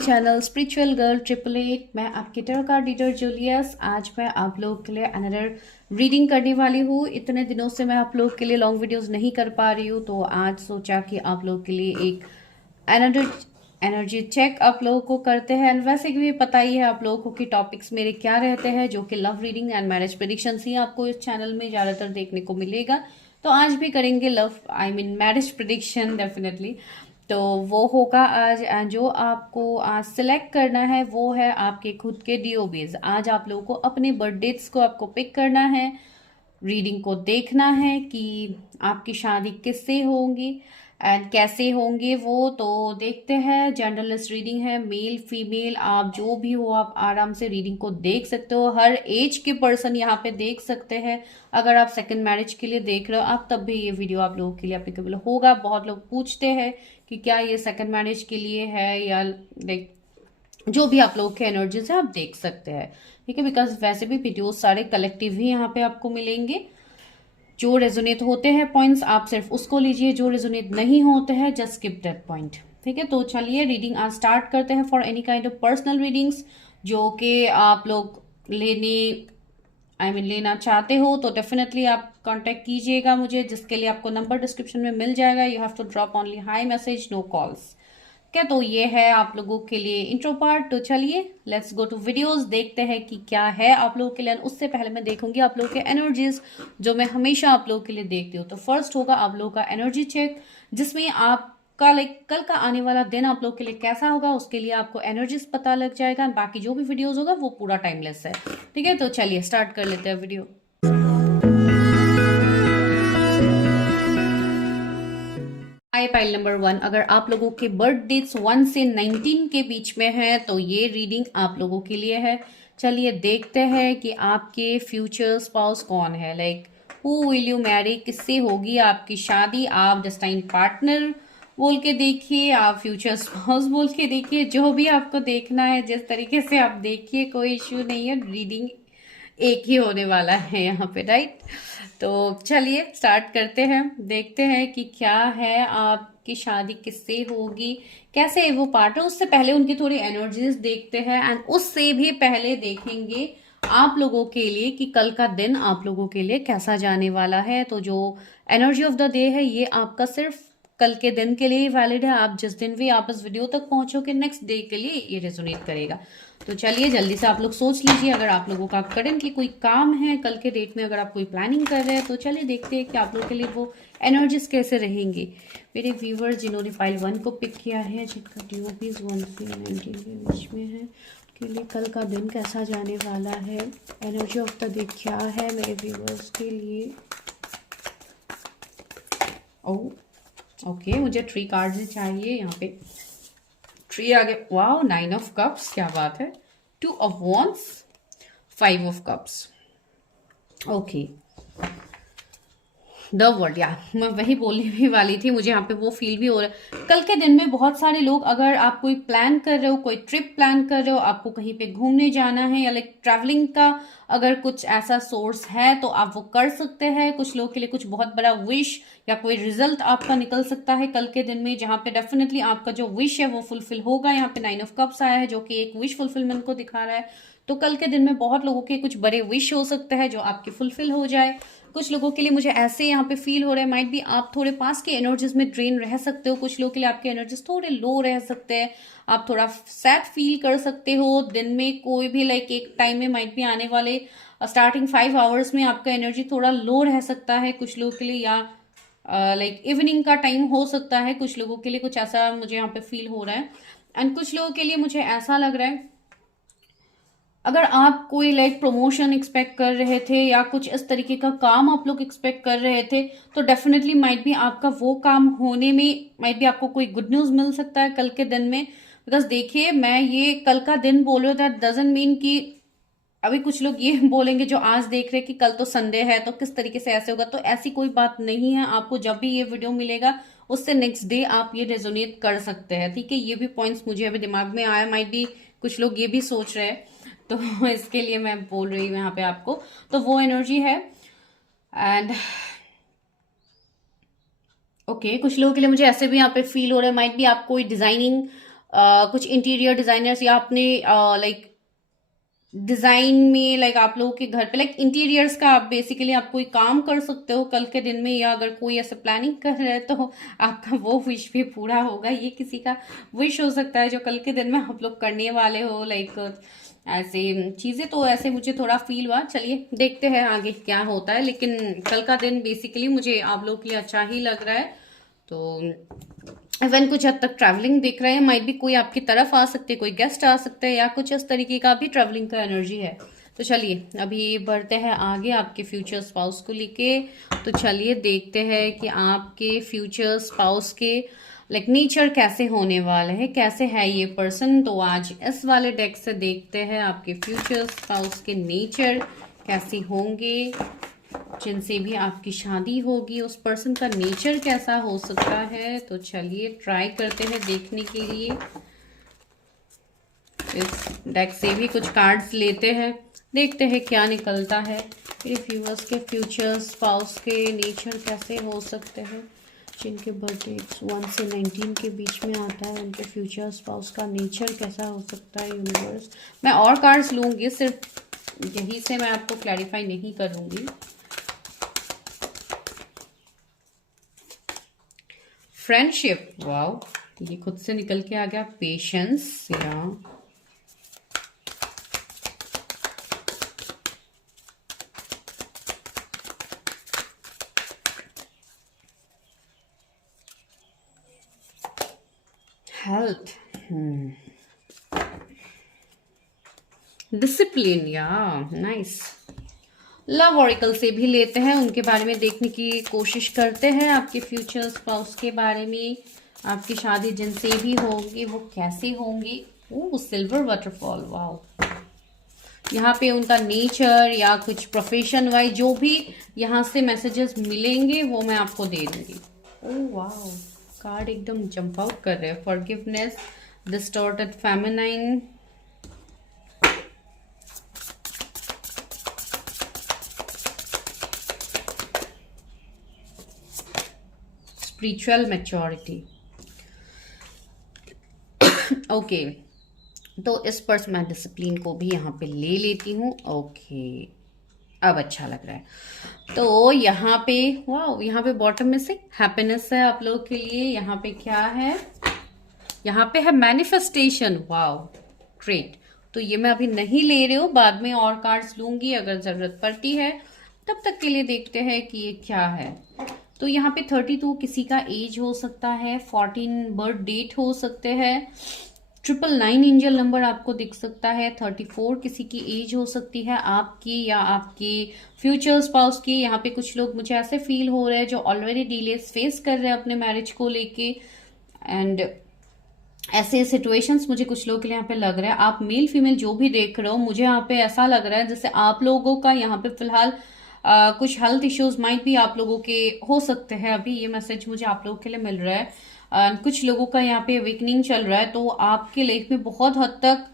Channel spiritual girl 888। मैं आपकी tarot card reader Julius. आज मैं आप लोग के लिए अनदर रीडिंग करने वाली हूँ। इतने दिनों से मैं आप लोग के लिए लॉन्ग वीडियोस नहीं कर पा रही हूँ, तो आज सोचा कि आप लोग के लिए एक अनदर एनर्जी चेक आप लोगों को करते हैं। एंड वैसे भी पता ही है आप लोगों को कि टॉपिक्स मेरे क्या रहते हैं, जो कि love reading and marriage prediction ही आपको इस चैनल में ज़्यादातर देखने को मिलेगा। तो आज भी करेंगे लव मैरिज प्रेडिक्शन डेफिनेटली। तो वो होगा आज। जो आपको आज सिलेक्ट करना है वो है आपके खुद के डीओबीज। आज आप लोगों को अपने बर्थ डेट्स को आपको पिक करना है, रीडिंग को देखना है कि आपकी शादी किससे होंगी एंड कैसे होंगे वो। तो देखते हैं। जनरलिस्ट रीडिंग है, मेल फीमेल आप जो भी हो आप आराम से रीडिंग को देख सकते हो। हर एज के पर्सन यहाँ पे देख सकते हैं। अगर आप सेकंड मैरिज के लिए देख रहे हो आप, तब भी ये वीडियो आप लोगों के लिए एप्लीकेबल होगा। बहुत लोग पूछते हैं कि क्या ये सेकंड मैरिज के लिए है या लाइक जो भी आप लोग के एनर्जीज है आप देख सकते हैं, ठीक है। बिकॉज वैसे भी वीडियो सारे कलेक्टिव ही यहाँ पे आपको मिलेंगे। जो रेजोनेट होते हैं पॉइंट्स आप सिर्फ उसको लीजिए, जो रेजोनेट नहीं होते हैं जस्ट स्किप दैट पॉइंट, ठीक है। तो चलिए रीडिंग आज स्टार्ट करते हैं for any kind of personal readings जो कि आप लोग लेना चाहते हो। तो डेफिनेटली आप कांटेक्ट कीजिएगा मुझे, जिसके लिए आपको नंबर डिस्क्रिप्शन में मिल जाएगा। You have to drop only hi message, no calls. क्या तो ये है आप लोगों के लिए इंट्रो पार्ट। तो चलिए लेट्स गो टू वीडियोस, देखते हैं कि क्या है आप लोगों के लिए। उससे पहले मैं देखूंगी आप लोगों के एनर्जीज जो मैं हमेशा आप लोगों के लिए देखती हूँ। तो फर्स्ट होगा आप लोगों का एनर्जी चेक, जिसमें आपका कल का आने वाला दिन आप लोग के लिए कैसा होगा, उसके लिए आपको एनर्जीज पता लग जाएगा। बाकी जो भी वीडियोज होगा वो पूरा टाइमलेस है, ठीक है। तो चलिए स्टार्ट कर लेते हैं वीडियो। हाई पाइल नंबर 1, अगर आप लोगों के बर्थ डेट्स 1 से 19 के बीच में है तो ये रीडिंग आप लोगों के लिए है। चलिए देखते हैं कि आपके फ्यूचर स्पाउस कौन है। Like who will you Mary, किससे होगी आपकी शादी। आप डेस्टाइन पार्टनर बोल के देखिए, आप फ्यूचर स्पाउस बोल के देखिए, जो भी आपको देखना है जिस तरीके से आप देखिए, कोई इश्यू नहीं है। रीडिंग एक ही होने वाला है यहाँ पे, राइट। तो चलिए स्टार्ट करते हैं, देखते हैं कि क्या है, आपकी शादी किससे होगी, कैसे है वो पार्टनर। उससे पहले उनकी थोड़ी एनर्जीज देखते हैं एंड उससे भी पहले देखेंगे आप लोगों के लिए कि कल का दिन आप लोगों के लिए कैसा जाने वाला है। तो जो एनर्जी ऑफ द डे है ये आपका सिर्फ कल के दिन के लिए वैलिड है। आप जिस दिन भी आप इस वीडियो तक पहुंचोगे नेक्स्ट डे के लिए ये रेजोनेट करेगा। तो चलिए जल्दी से आप लोग सोच लीजिए, अगर आप लोगों का करेंटली कोई काम है कल के डेट में, अगर आप कोई प्लानिंग कर रहे हैं तो चलिए देखते हैं कि आप लोग के लिए वो एनर्जीज कैसे रहेंगी। मेरे व्यूवर्स जिन्होंने फाइल 1 को पिक किया है, जिनका डीओपीज 1 से 19 के बीच में है, के लिए कल का दिन कैसा जाने वाला है, एनर्जी ऑफ द डे क्या है मेरे व्यूवर्स के लिए। ओके, मुझे 3 कार्ड्स चाहिए यहाँ पे। 3 आगे, वाओ 9 ऑफ कप्स, क्या बात है। 2 of wands, 5 of cups. Okay, the world, या मैं वही बोलने भी वाली थी, मुझे यहाँ पे वो फील भी हो रहा है। कल के दिन में बहुत सारे लोग, अगर आप कोई प्लान कर रहे हो, कोई ट्रिप प्लान कर रहे हो, आपको कहीं पे घूमने जाना है या लाइक ट्रैवलिंग का अगर कुछ ऐसा सोर्स है तो आप वो कर सकते हैं। कुछ लोगों के लिए कुछ बहुत बड़ा विश या कोई रिजल्ट आपका निकल सकता है कल के दिन में, जहाँ पे डेफिनेटली आपका जो विश है वो फुलफिल होगा। यहाँ पे 9 ऑफ कप्स आया है जो कि एक विश फुलफिलमेंट को दिखा रहा है। तो कल के दिन में बहुत लोगों के कुछ बड़े विश हो सकते हैं जो आपके फुलफिल हो जाए। कुछ लोगों के लिए मुझे ऐसे यहाँ पे फील हो रहा है, माइट भी आप थोड़े पास के एनर्जीज में ड्रेन रह सकते हो। कुछ लोगों के लिए आपके एनर्जीज थोड़े लो रह सकते हैं, आप थोड़ा सैड फील कर सकते हो दिन में। कोई भी लाइक एक टाइम में माइट भी आने वाले स्टार्टिंग 5 आवर्स में आपका एनर्जी थोड़ा लो रह सकता है कुछ लोगों के लिए, या लाइक इवनिंग का टाइम हो सकता है कुछ लोगों के लिए। कुछ ऐसा मुझे यहाँ पे फील हो रहा है। एंड कुछ लोगों के लिए मुझे ऐसा लग रहा है, अगर आप कोई लाइक प्रमोशन एक्सपेक्ट कर रहे थे या कुछ इस तरीके का काम आप लोग एक्सपेक्ट कर रहे थे, तो डेफिनेटली माइट भी आपका वो काम होने में माइट भी आपको कोई गुड न्यूज मिल सकता है कल के दिन में। बिकॉज देखिए, मैं ये कल का दिन बोल रही हूँ, दैट डजंट मीन कि अभी कुछ लोग ये बोलेंगे जो आज देख रहे हैं कि कल तो संडे है तो किस तरीके से ऐसे होगा। तो ऐसी कोई बात नहीं है। आपको जब भी ये वीडियो मिलेगा उससे नेक्स्ट डे आप ये रेजोनेट कर सकते हैं, ठीक है। ये भी पॉइंट्स मुझे अभी दिमाग में आया, माइट भी कुछ लोग ये भी सोच रहे हैं, तो इसके लिए मैं बोल रही हूँ यहाँ पे आपको। तो वो एनर्जी है। एंड ओके, कुछ लोगों के लिए मुझे ऐसे भी यहाँ पे फील हो रहा है, माइट भी आप कोई डिजाइनिंग कुछ इंटीरियर डिजाइनर्स या अपने लाइक डिजाइन में, लाइक आप लोगों के घर पे लाइक इंटीरियर्स का आप बेसिकली आप कोई काम कर सकते हो कल के दिन में, या अगर कोई ऐसे प्लानिंग कर रहे हैं तो आपका वो विश भी पूरा होगा। ये किसी का विश हो सकता है जो कल के दिन में आप लोग करने वाले हो, लाइक ऐसे चीजें। तो ऐसे मुझे थोड़ा फील हुआ। चलिए देखते हैं आगे क्या होता है, लेकिन कल का दिन बेसिकली मुझे आप लोगों के लिए अच्छा ही लग रहा है। तो इवन कुछ हद तक ट्रैवलिंग दिख रहे हैं, माइट भी कोई आपकी तरफ आ सकते, कोई गेस्ट आ सकते हैं, या कुछ इस तरीके का भी ट्रैवलिंग का एनर्जी है। तो चलिए अभी बढ़ते हैं आगे आपके फ्यूचर स्पाउस को लेके। तो चलिए देखते हैं कि आपके फ्यूचर स्पाउस के लाइक नेचर कैसे होने वाले हैं, कैसे है ये पर्सन। तो आज इस वाले डेक से देखते हैं आपके फ्यूचर स्पाउस के नेचर कैसे होंगे, जिनसे भी आपकी शादी होगी उस पर्सन का नेचर कैसा हो सकता है। तो चलिए ट्राई करते हैं देखने के लिए। इस डेक से भी कुछ कार्ड्स लेते हैं, देखते हैं क्या निकलता है। मेरे व्यूअर्स के फ्यूचर स्पाउस के नेचर कैसे हो सकते हैं, जिनके बर्थडे 1 से 19 के बीच में आता है, उनके फ्यूचर स्पाउस का नेचर कैसा हो सकता है। यूनिवर्स, मैं और कार्ड्स लूँगी, सिर्फ यही से मैं आपको क्लैरिफाई नहीं करूँगी। फ्रेंडशिप, वाओ, ये खुद से निकल के आ गया। पेशेंस, या हेल्थ, डिसिप्लिन, या नाइस। लव ऑरिकल से भी लेते हैं, उनके बारे में देखने की कोशिश करते हैं, आपके फ्यूचर स्पाउस के बारे में। आपकी शादी जिनसे भी होगी वो कैसे होंगी। ओह, सिल्वर वाटरफॉल, वाओ। यहाँ पे उनका नेचर या कुछ प्रोफेशन वाइज जो भी यहाँ से मैसेजेस मिलेंगे वो मैं आपको दे दूंगी। ओह वाओ, कार्ड एकदम जंप आउट कर रहे हैं। Forgiveness, distorted feminine, spiritual maturity. Okay, तो इस पर मैं डिसिप्लिन को भी यहाँ पे ले लेती हूँ। ओके, अब अच्छा लग रहा है। तो यहाँ पे वाओ, यहाँ पे बॉटम में से हैप्पीनेस है आप लोगों के लिए। यहाँ पे क्या है, यहाँ पे है मैनिफेस्टेशन, वाओ ग्रेट। तो ये मैं अभी नहीं ले रही हूँ, बाद में और कार्ड्स लूंगी अगर जरूरत पड़ती है। तब तक के लिए देखते हैं कि ये क्या है। तो यहाँ पे 32 किसी का एज हो सकता है, 14 बर्थ डेट हो सकते हैं, 999 एंजल नंबर आपको दिख सकता है, 34 किसी की एज हो सकती है आपकी या आपके फ्यूचर स्पाउस की। यहाँ पे कुछ लोग मुझे ऐसे फील हो रहे हैं जो ऑलरेडी डिलेस फेस कर रहे हैं अपने मैरिज को लेके, एंड ऐसे सिचुएशंस मुझे कुछ लोगों के लिए यहाँ पे लग रहा है। आप मेल फीमेल जो भी देख रहे हो, मुझे यहाँ पे ऐसा लग रहा है जैसे आप लोगों का यहाँ पे फिलहाल कुछ हेल्थ इश्यूज माइट भी आप लोगों के हो सकते हैं। अभी ये मैसेज मुझे आप लोगों के लिए मिल रहा है। कुछ लोगों का यहाँ पे वीकनिंग चल रहा है, तो आपके लाइफ में बहुत हद तक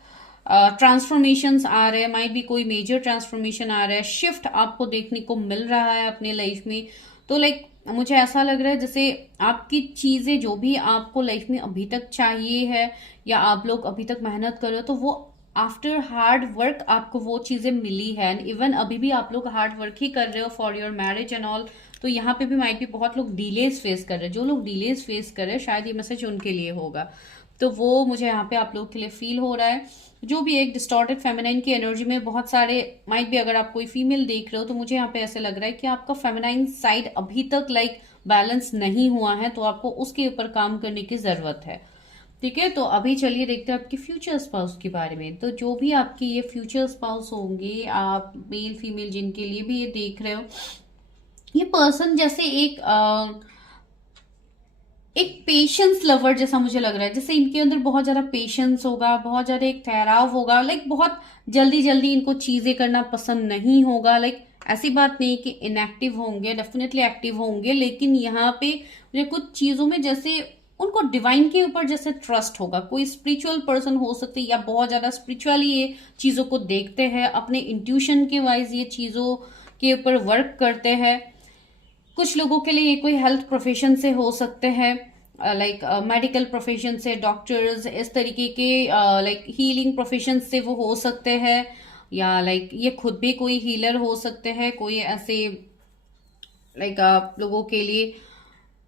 ट्रांसफॉर्मेशंस आ रहे हैं, माइट भी कोई मेजर ट्रांसफॉर्मेशन आ रहा है, शिफ्ट आपको देखने को मिल रहा है अपने लाइफ में। तो लाइक मुझे ऐसा लग रहा है जैसे आपकी चीजें जो भी आपको लाइफ में अभी तक चाहिए है या आप लोग अभी तक मेहनत कर रहे हो, तो वो आफ्टर हार्ड वर्क आपको वो चीजें मिली है। एंड इवन अभी भी आप लोग हार्ड वर्क ही कर रहे हो for your marriage and all. तो यहाँ पे भी माइट भी बहुत लोग डिलेज फेस कर रहे हैं। जो लोग डिलेज फेस कर रहे हैं शायद ये मैसेज उनके लिए होगा। तो वो मुझे यहाँ पे आप लोग के लिए फील हो रहा है। जो भी एक डिस्टॉर्टेड फेमिनाइन की एनर्जी में बहुत सारे माइट भी, अगर आप कोई फीमेल देख रहे हो तो मुझे यहाँ पे ऐसे लग रहा है कि आपका फेमिनाइन साइड अभी तक लाइक बैलेंस नहीं हुआ है, तो आपको उसके ऊपर काम करने की जरूरत है। ठीक है, तो अभी चलिए देखते हैं आपके फ्यूचर स्पाउस के बारे में। तो जो भी आपके ये फ्यूचर स्पाउस होंगे, आप मेल फीमेल जिनके लिए भी ये देख रहे हो, ये पर्सन जैसे एक पेशेंस लवर जैसा मुझे लग रहा है। जैसे इनके अंदर बहुत ज्यादा पेशेंस होगा, बहुत ज्यादा एक ठहराव होगा, लाइक बहुत जल्दी जल्दी इनको चीजें करना पसंद नहीं होगा। लाइक ऐसी बात नहीं कि इनएक्टिव होंगे, डेफिनेटली एक्टिव होंगे, लेकिन यहाँ पे मुझे कुछ चीजों में जैसे उनको डिवाइन के ऊपर जैसे ट्रस्ट होगा। कोई स्पिरिचुअल पर्सन हो सकते हैं या बहुत ज्यादा स्पिरिचुअली ये चीजों को देखते हैं, अपने इंट्यूशन के वाइज ये चीजों के ऊपर वर्क करते हैं। कुछ लोगों के लिए ये कोई हेल्थ प्रोफेशन से हो सकते हैं, लाइक मेडिकल प्रोफेशन से, डॉक्टर्स, इस तरीके के लाइक हीलिंग प्रोफेशन से वो हो सकते हैं, या लाइक ये खुद भी कोई हीलर हो सकते हैं, कोई ऐसे लाइक आप लोगों के लिए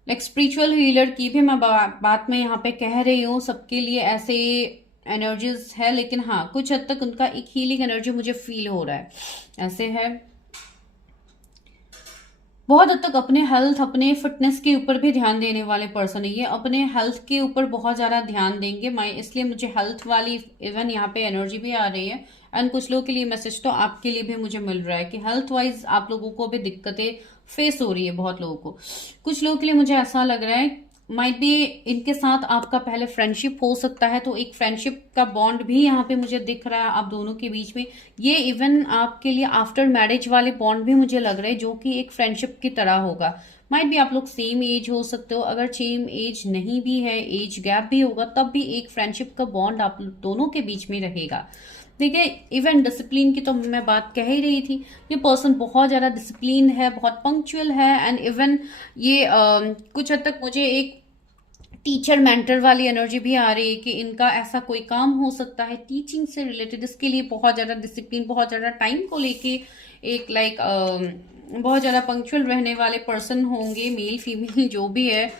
लाइक स्पिरिचुअल हीलर की भी मैं बात में यहाँ पे कह रही हूँ, सबके लिए ऐसे एनर्जीज है, लेकिन हाँ कुछ हद तक उनका एक हीलिंग एनर्जी मुझे फील हो रहा है, ऐसे है। बहुत हद तक अपने हेल्थ, अपने फिटनेस के ऊपर भी ध्यान देने वाले पर्सन है ये, अपने हेल्थ के ऊपर बहुत ज्यादा ध्यान देंगे। मैं इसलिए मुझे हेल्थ वाली इवन यहाँ पे एनर्जी भी आ रही है। एंड कुछ लोगों के लिए मैसेज तो आपके लिए भी मुझे मिल रहा है कि हेल्थ वाइज आप लोगों को भी दिक्कतें फेस हो रही है बहुत लोगों को। कुछ लोगों के लिए मुझे ऐसा लग रहा है माइट बी इनके साथ आपका पहले फ्रेंडशिप हो सकता है, तो एक फ्रेंडशिप का बॉन्ड भी यहाँ पे मुझे दिख रहा है आप दोनों के बीच में। ये इवन आपके लिए आफ्टर मैरिज वाले बॉन्ड भी मुझे लग रहे हैं, जो कि एक फ्रेंडशिप की तरह होगा। माइट बी आप लोग सेम एज हो सकते हो, अगर सेम एज नहीं भी है, एज गैप भी होगा, तब भी एक फ्रेंडशिप का बॉन्ड आप दोनों के बीच में रहेगा। ठीक है, इवन डिसिप्लिन की तो मैं बात कह ही रही थी, ये पर्सन बहुत ज्यादा डिसिप्लिन है, बहुत पंक्चुअल है। एंड इवन ये कुछ हद तक मुझे एक टीचर मेंटर वाली एनर्जी भी आ रही है कि इनका ऐसा कोई काम हो सकता है टीचिंग से रिलेटेड, इसके लिए बहुत ज्यादा डिसिप्लिन, बहुत ज्यादा टाइम को लेके एक लाइक बहुत ज्यादा पंक्चुअल रहने वाले पर्सन होंगे, मेल फीमेल जो भी है।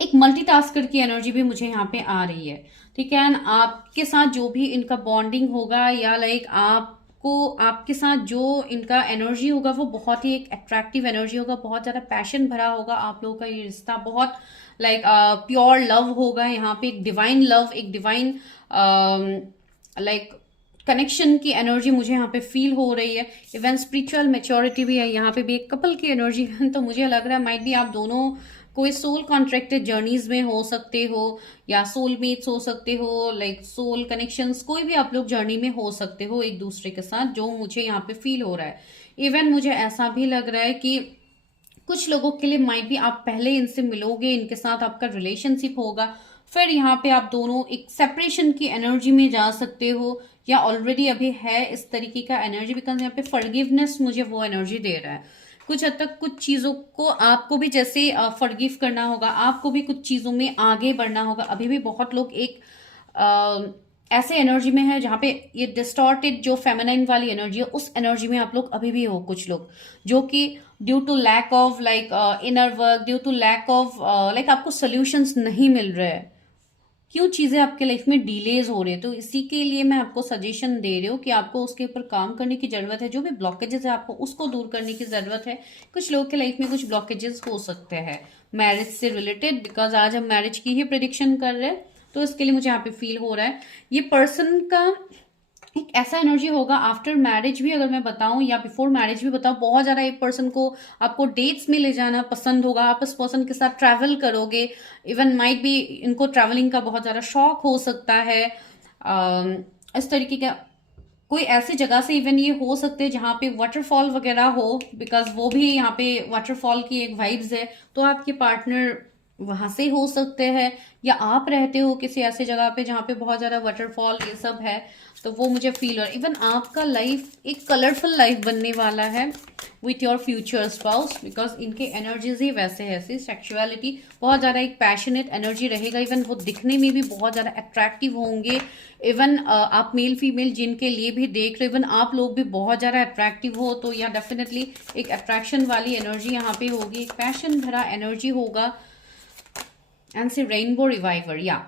एक मल्टीटास्कर की एनर्जी भी मुझे यहाँ पे आ रही है। ठीक है, एंड आपके साथ जो भी इनका बॉन्डिंग होगा, या लाइक आपको आपके साथ जो इनका एनर्जी होगा, वो बहुत ही एक अट्रैक्टिव एनर्जी होगा, बहुत ज्यादा पैशन भरा होगा। आप लोगों का ये रिश्ता बहुत लाइक प्योर लव होगा, यहाँ पे एक डिवाइन लव, एक डिवाइन लाइक कनेक्शन की एनर्जी मुझे यहाँ पे फील हो रही है। इवन स्पिरिचुअल मेच्योरिटी भी है, यहाँ पे भी एक कपल की एनर्जी है। तो मुझे लग रहा है माइट भी आप दोनों कोई सोल कॉन्ट्रैक्टेड जर्नीज में हो सकते हो, या सोलमेट्स हो सकते हो, लाइक सोल कनेक्शंस, कोई भी आप लोग जर्नी में हो सकते हो एक दूसरे के साथ, जो मुझे यहाँ पे फील हो रहा है। इवन मुझे ऐसा भी लग रहा है कि कुछ लोगों के लिए माइट भी आप पहले इनसे मिलोगे, इनके साथ आपका रिलेशनशिप होगा, फिर यहाँ पे आप दोनों एक सेपरेशन की एनर्जी में जा सकते हो, या ऑलरेडी अभी है इस तरीके का एनर्जी, बिकॉज यहाँ पे फॉरगिवनेस मुझे वो एनर्जी दे रहा है। कुछ हद तक कुछ चीजों को आपको भी जैसे फॉरगिव करना होगा, आपको भी कुछ चीजों में आगे बढ़ना होगा। अभी भी बहुत लोग एक ऐसे एनर्जी में है जहां पे ये डिस्टॉर्टेड जो फेमिनाइन वाली एनर्जी है, उस एनर्जी में आप लोग अभी भी हो। कुछ लोग जो कि due to lack of like inner work, due to lack of like आपको सोल्यूशंस नहीं मिल रहे हैं, क्यों चीजें आपके लाइफ में डिलेज हो रही है, तो इसी के लिए मैं आपको सजेशन दे रही हूँ कि आपको उसके ऊपर काम करने की जरूरत है। जो भी ब्लॉकेजेस है आपको उसको दूर करने की जरूरत है। कुछ लोग के लाइफ में कुछ ब्लॉकेजेस हो सकते हैं मैरिज से रिलेटेड, बिकॉज आज हम मैरिज की ही प्रिडिक्शन कर रहे हैं, तो इसके लिए मुझे यहाँ पे फील हो रहा है ये पर्सन का एक ऐसा एनर्जी होगा आफ्टर मैरिज भी, अगर मैं बताऊं, या बिफोर मैरिज भी बताऊं, बहुत ज्यादा एक पर्सन को आपको डेट्स में ले जाना पसंद होगा, आप इस पर्सन के साथ ट्रैवल करोगे। इवन माइट भी इनको ट्रैवलिंग का बहुत ज्यादा शौक हो सकता है। इस तरीके का कोई ऐसी जगह से इवन ये हो सकते हैं जहां पे वाटरफॉल वगैरह हो, बिकॉज वो भी यहाँ पे वाटरफॉल की एक वाइब्स है, तो आपके पार्टनर वहां से हो सकते हैं, या आप रहते हो किसी ऐसे जगह पे जहाँ पे बहुत ज्यादा वाटरफॉल ये सब है, तो वो मुझे फील हो रहा है। इवन आपका लाइफ एक कलरफुल लाइफ बनने वाला है with your future spouse, because इनके एनर्जीज ही वैसे है। ऐसी सेक्सुअलिटी बहुत ज्यादा एक पैशनेट एनर्जी रहेगा। इवन वो दिखने में भी बहुत ज्यादा अट्रैक्टिव होंगे। इवन आप मेल फीमेल जिनके लिए भी देख रहे हो, इवन आप लोग भी बहुत ज्यादा अट्रैक्टिव हो, तो यह डेफिनेटली एक अट्रैक्शन वाली एनर्जी यहाँ पे होगी, एक पैशन भरा एनर्जी होगा। एंड से रेनबो रिवाइवर, या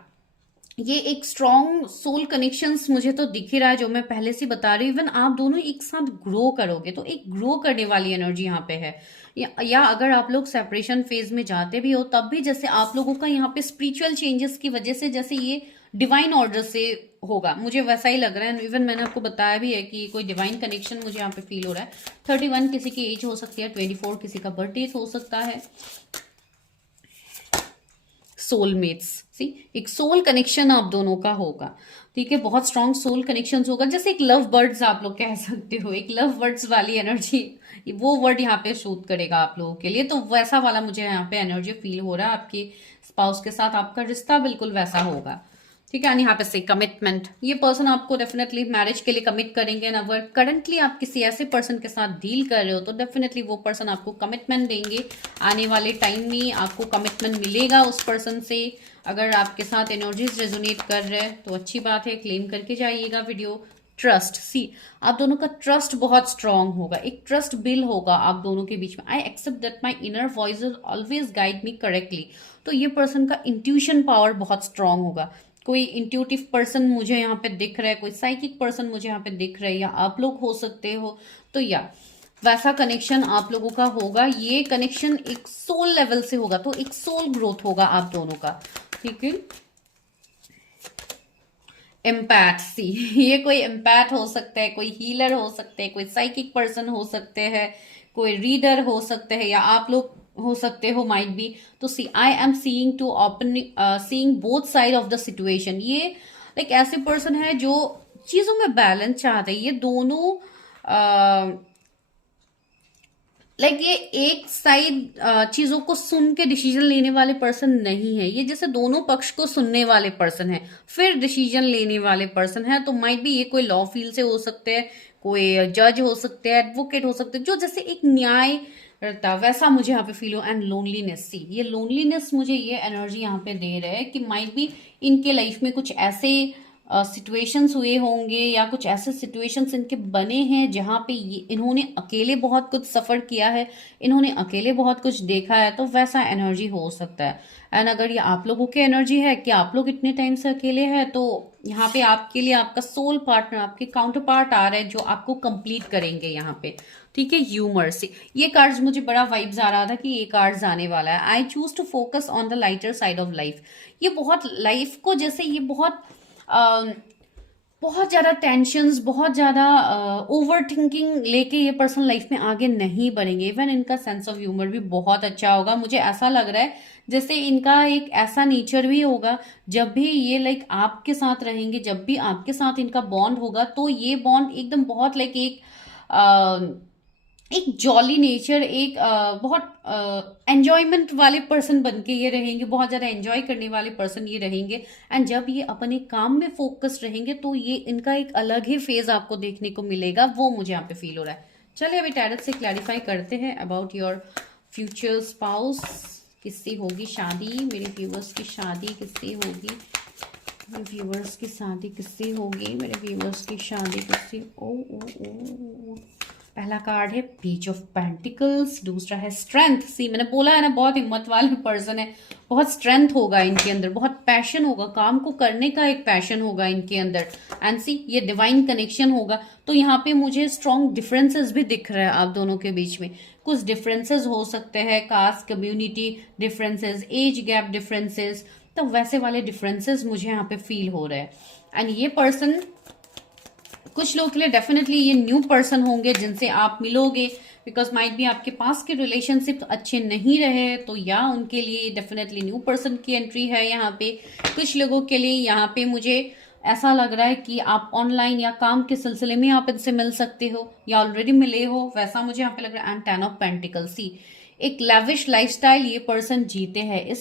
ये एक स्ट्रॉन्ग सोल कनेक्शंस मुझे तो दिख ही रहा है, जो मैं पहले से बता रही हूँ। इवन आप दोनों एक साथ ग्रो करोगे, तो एक ग्रो करने वाली एनर्जी यहाँ पे है। या अगर आप लोग सेपरेशन फेज में जाते भी हो, तब भी जैसे आप लोगों का यहाँ पे स्पिरिचुअल चेंजेस की वजह से जैसे ये डिवाइन ऑर्डर से होगा, मुझे वैसा ही लग रहा है। इवन मैंने आपको बताया भी है कि कोई डिवाइन कनेक्शन मुझे यहाँ पे फील हो रहा है। 31 किसी की एज हो सकती है, 24 किसी का बर्थडे हो सकता है। सोलमेट्स, सी एक सोल कनेक्शन आप दोनों का होगा। ठीक है, बहुत स्ट्रॉन्ग सोल कनेक्शन होगा, जैसे एक लव बर्ड्स आप लोग कह सकते हो, एक लव बर्ड्स वाली एनर्जी, वो वर्ड यहाँ पे शूट करेगा आप लोगों के लिए। तो वैसा वाला मुझे यहाँ पे एनर्जी फील हो रहा है, आपके स्पाउस के साथ आपका रिश्ता बिल्कुल वैसा होगा। ठीक है। एंड यहाँ पे से कमिटमेंट, ये पर्सन आपको डेफिनेटली मैरिज के लिए कमिट करेंगे। एंड अगर करंटली आप किसी ऐसे पर्सन के साथ डील कर रहे हो तो डेफिनेटली वो पर्सन आपको कमिटमेंट देंगे। आने वाले टाइम में आपको कमिटमेंट मिलेगा उस पर्सन से। अगर आपके साथ एनर्जीज रेजोनेट कर रहे हैं तो अच्छी बात है, क्लेम करके जाइएगा वीडियो। ट्रस्ट, सी आप दोनों का ट्रस्ट बहुत स्ट्रांग होगा, एक ट्रस्ट बिल होगा आप दोनों के बीच में। I accept that my inner voice always guide me correctly. तो ये पर्सन का इंट्यूशन पावर बहुत स्ट्रांग होगा। कोई इंट्यूटिव पर्सन मुझे यहाँ पे दिख रहा है, कोई साइकिक पर्सन मुझे यहाँ पे दिख रहा है, या आप लोग हो सकते हो। तो या वैसा कनेक्शन आप लोगों का होगा। ये कनेक्शन एक सोल लेवल से होगा, तो एक सोल ग्रोथ होगा आप दोनों का। ठीक है। एम्पैथ, सी ये कोई एम्पैथ हो सकता है, कोई हीलर हो सकते हैं, कोई साइकिक पर्सन हो सकते हैं, कोई रीडर हो सकते हैं, या आप लोग हो सकते हो, माइट बी। तो see I am seeing to open seeing both side of the situation. ये लाइक ऐसे पर्सन है जो चीजों में बैलेंस चाहते हैं। ये दोनों लाइक ये एक साइड चीजों को सुन के डिसीजन लेने वाले पर्सन नहीं है। ये जैसे दोनों पक्ष को सुनने वाले पर्सन है, फिर डिसीजन लेने वाले पर्सन है। तो माइट बी ये कोई लॉ फील्ड से हो सकते हैं, कोई जज हो सकते हैं, एडवोकेट हो सकते हैं, जो जैसे एक न्याय रहता, वैसा मुझे यहाँ पे फील हो। एंड लोनलीनेस, सी ये लोनलीनेस मुझे ये एनर्जी यहाँ पे दे रहे हैं कि माइट बी इनके लाइफ में कुछ ऐसे सिचुएशंस हुए होंगे, या कुछ ऐसे सिचुएशंस इनके बने हैं जहाँ पे इन्होंने अकेले बहुत कुछ सफर किया है, इन्होंने अकेले बहुत कुछ देखा है। तो वैसा एनर्जी हो सकता है। एंड अगर ये आप लोगों की एनर्जी है कि आप लोग इतने टाइम से अकेले हैं, तो यहाँ पे आपके लिए आपका सोल पार्टनर, आपके काउंटर पार्ट आ रहा है जो आपको कंप्लीट करेंगे यहाँ पे। ठीक है। ह्यूमर से ये कार्ड्स मुझे बड़ा वाइब्स आ रहा था कि ये कार्ड्स आने वाला है। I choose to focus on the lighter side of life. ये बहुत लाइफ को जैसे ये बहुत ज्यादा टेंशन्स, बहुत ज्यादा ओवर थिंकिंग लेके ये पर्सन लाइफ में आगे नहीं बढ़ेंगे। इवन इनका सेंस ऑफ ह्यूमर भी बहुत अच्छा होगा। मुझे ऐसा लग रहा है जैसे इनका एक ऐसा नेचर भी होगा, जब भी ये लाइक आपके साथ रहेंगे, जब भी आपके साथ इनका बॉन्ड होगा, तो ये बॉन्ड एकदम बहुत लाइक एक जॉली नेचर, एक बहुत एंजॉयमेंट वाले पर्सन बन के ये रहेंगे, बहुत ज़्यादा एंजॉय करने वाले पर्सन ये रहेंगे। एंड जब ये अपने काम में फोकस रहेंगे तो ये इनका एक अलग ही फेज आपको देखने को मिलेगा, वो मुझे यहाँ पे फील हो रहा है। चलिए अभी टैरट से क्लैरिफाई करते हैं अबाउट योर फ्यूचर स्पाउस। किससे होगी शादी? मेरे व्यूवर्स की शादी किससे होगी? मेरे व्यूवर्स की शादी किससे होगी? मेरे व्यूवर्स की शादी किससे? ओ ओ ओ पहला कार्ड है पेज ऑफ पेंटिकल्स, दूसरा है स्ट्रेंथ। सी मैंने बोला है ना, बहुत हिम्मत वाले पर्सन है, बहुत स्ट्रेंथ होगा इनके अंदर, बहुत पैशन होगा, काम को करने का एक पैशन होगा इनके अंदर। एंड सी ये डिवाइन कनेक्शन होगा। तो यहाँ पे मुझे स्ट्रॉन्ग डिफरेंसेस भी दिख रहे हैं आप दोनों के बीच में। कुछ डिफरेंसेस हो सकते हैं, cast community differences, age gap differences, तो वैसे वाले डिफरेंसेस मुझे यहाँ पे फील हो रहे हैं। एंड ये पर्सन कुछ लोग के लिए डेफिनेटली ये न्यू पर्सन होंगे जिनसे आप मिलोगे, बिकॉज माइट भी आपके पास के रिलेशनशिप अच्छे नहीं रहे, तो या उनके लिए डेफिनेटली न्यू पर्सन की एंट्री है यहाँ पे। कुछ लोगों के लिए यहाँ पे मुझे ऐसा लग रहा है कि आप ऑनलाइन या काम के सिलसिले में आप इनसे मिल सकते हो, या ऑलरेडी मिले हो, वैसा मुझे यहाँ पे लग रहा है। एंड 10 ऑफ पेंटिकल्स, सी एक लैविश लाइफस्टाइल ये पर्सन जीते हैं। ये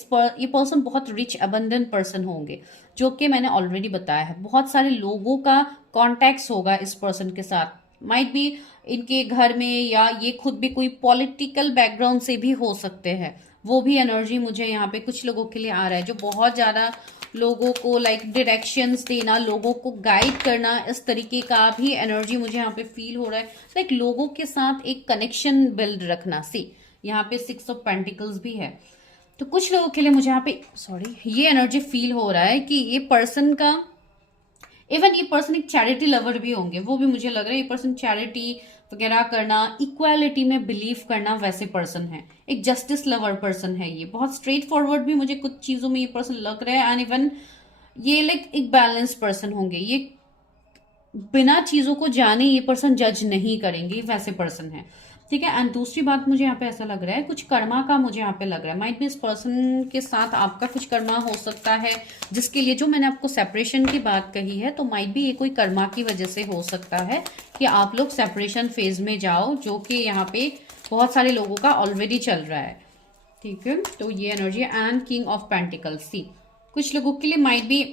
पर्सन बहुत रिच अबंडेंट पर्सन होंगे, जो कि मैंने ऑलरेडी बताया है। बहुत सारे लोगों का कॉन्टैक्ट्स होगा इस पर्सन के साथ, माइट बी इनके घर में, या ये खुद भी कोई पॉलिटिकल बैकग्राउंड से भी हो सकते हैं। वो भी एनर्जी मुझे यहाँ पे कुछ लोगों के लिए आ रहा है, जो बहुत ज्यादा लोगों को लाइक डायरेक्शंस देना, लोगों को गाइड करना, इस तरीके का भी एनर्जी मुझे यहाँ पे फील हो रहा है। लाइक लोगों के साथ एक कनेक्शन बिल्ड रखना। सी यहाँ पे 6 ऑफ पेंटिकल्स भी है। तो कुछ लोगों के लिए मुझे यहाँ पे ये एनर्जी फील हो रहा है कि ये पर्सन का, इवन ये पर्सन एक चैरिटी लवर भी होंगे, वो भी मुझे लग रहा है। ये पर्सन चैरिटी वगैरह करना, इक्वालिटी में बिलीव करना, वैसे पर्सन है। एक जस्टिस लवर पर्सन है ये, बहुत स्ट्रेट फॉरवर्ड भी मुझे कुछ चीजों में ये पर्सन लग रहा है। एंड इवन ये लाइक एक बैलेंस पर्सन होंगे, ये बिना चीजों को जाने ये पर्सन जज नहीं करेंगे, वैसे पर्सन है। ठीक है। एंड दूसरी बात मुझे यहाँ पे ऐसा लग रहा है, कुछ कर्मा का मुझे यहाँ पे लग रहा है। माइट भी इस पर्सन के साथ आपका कुछ कर्मा हो सकता है, जिसके लिए जो मैंने आपको सेपरेशन की बात कही है, तो माइट भी ये कोई कर्मा की वजह से हो सकता है कि आप लोग सेपरेशन फेज में जाओ, जो कि यहाँ पे बहुत सारे लोगों का ऑलरेडी चल रहा है। ठीक है। तो ये energy. And king of pentacles, see कुछ लोगों के लिए माइट भी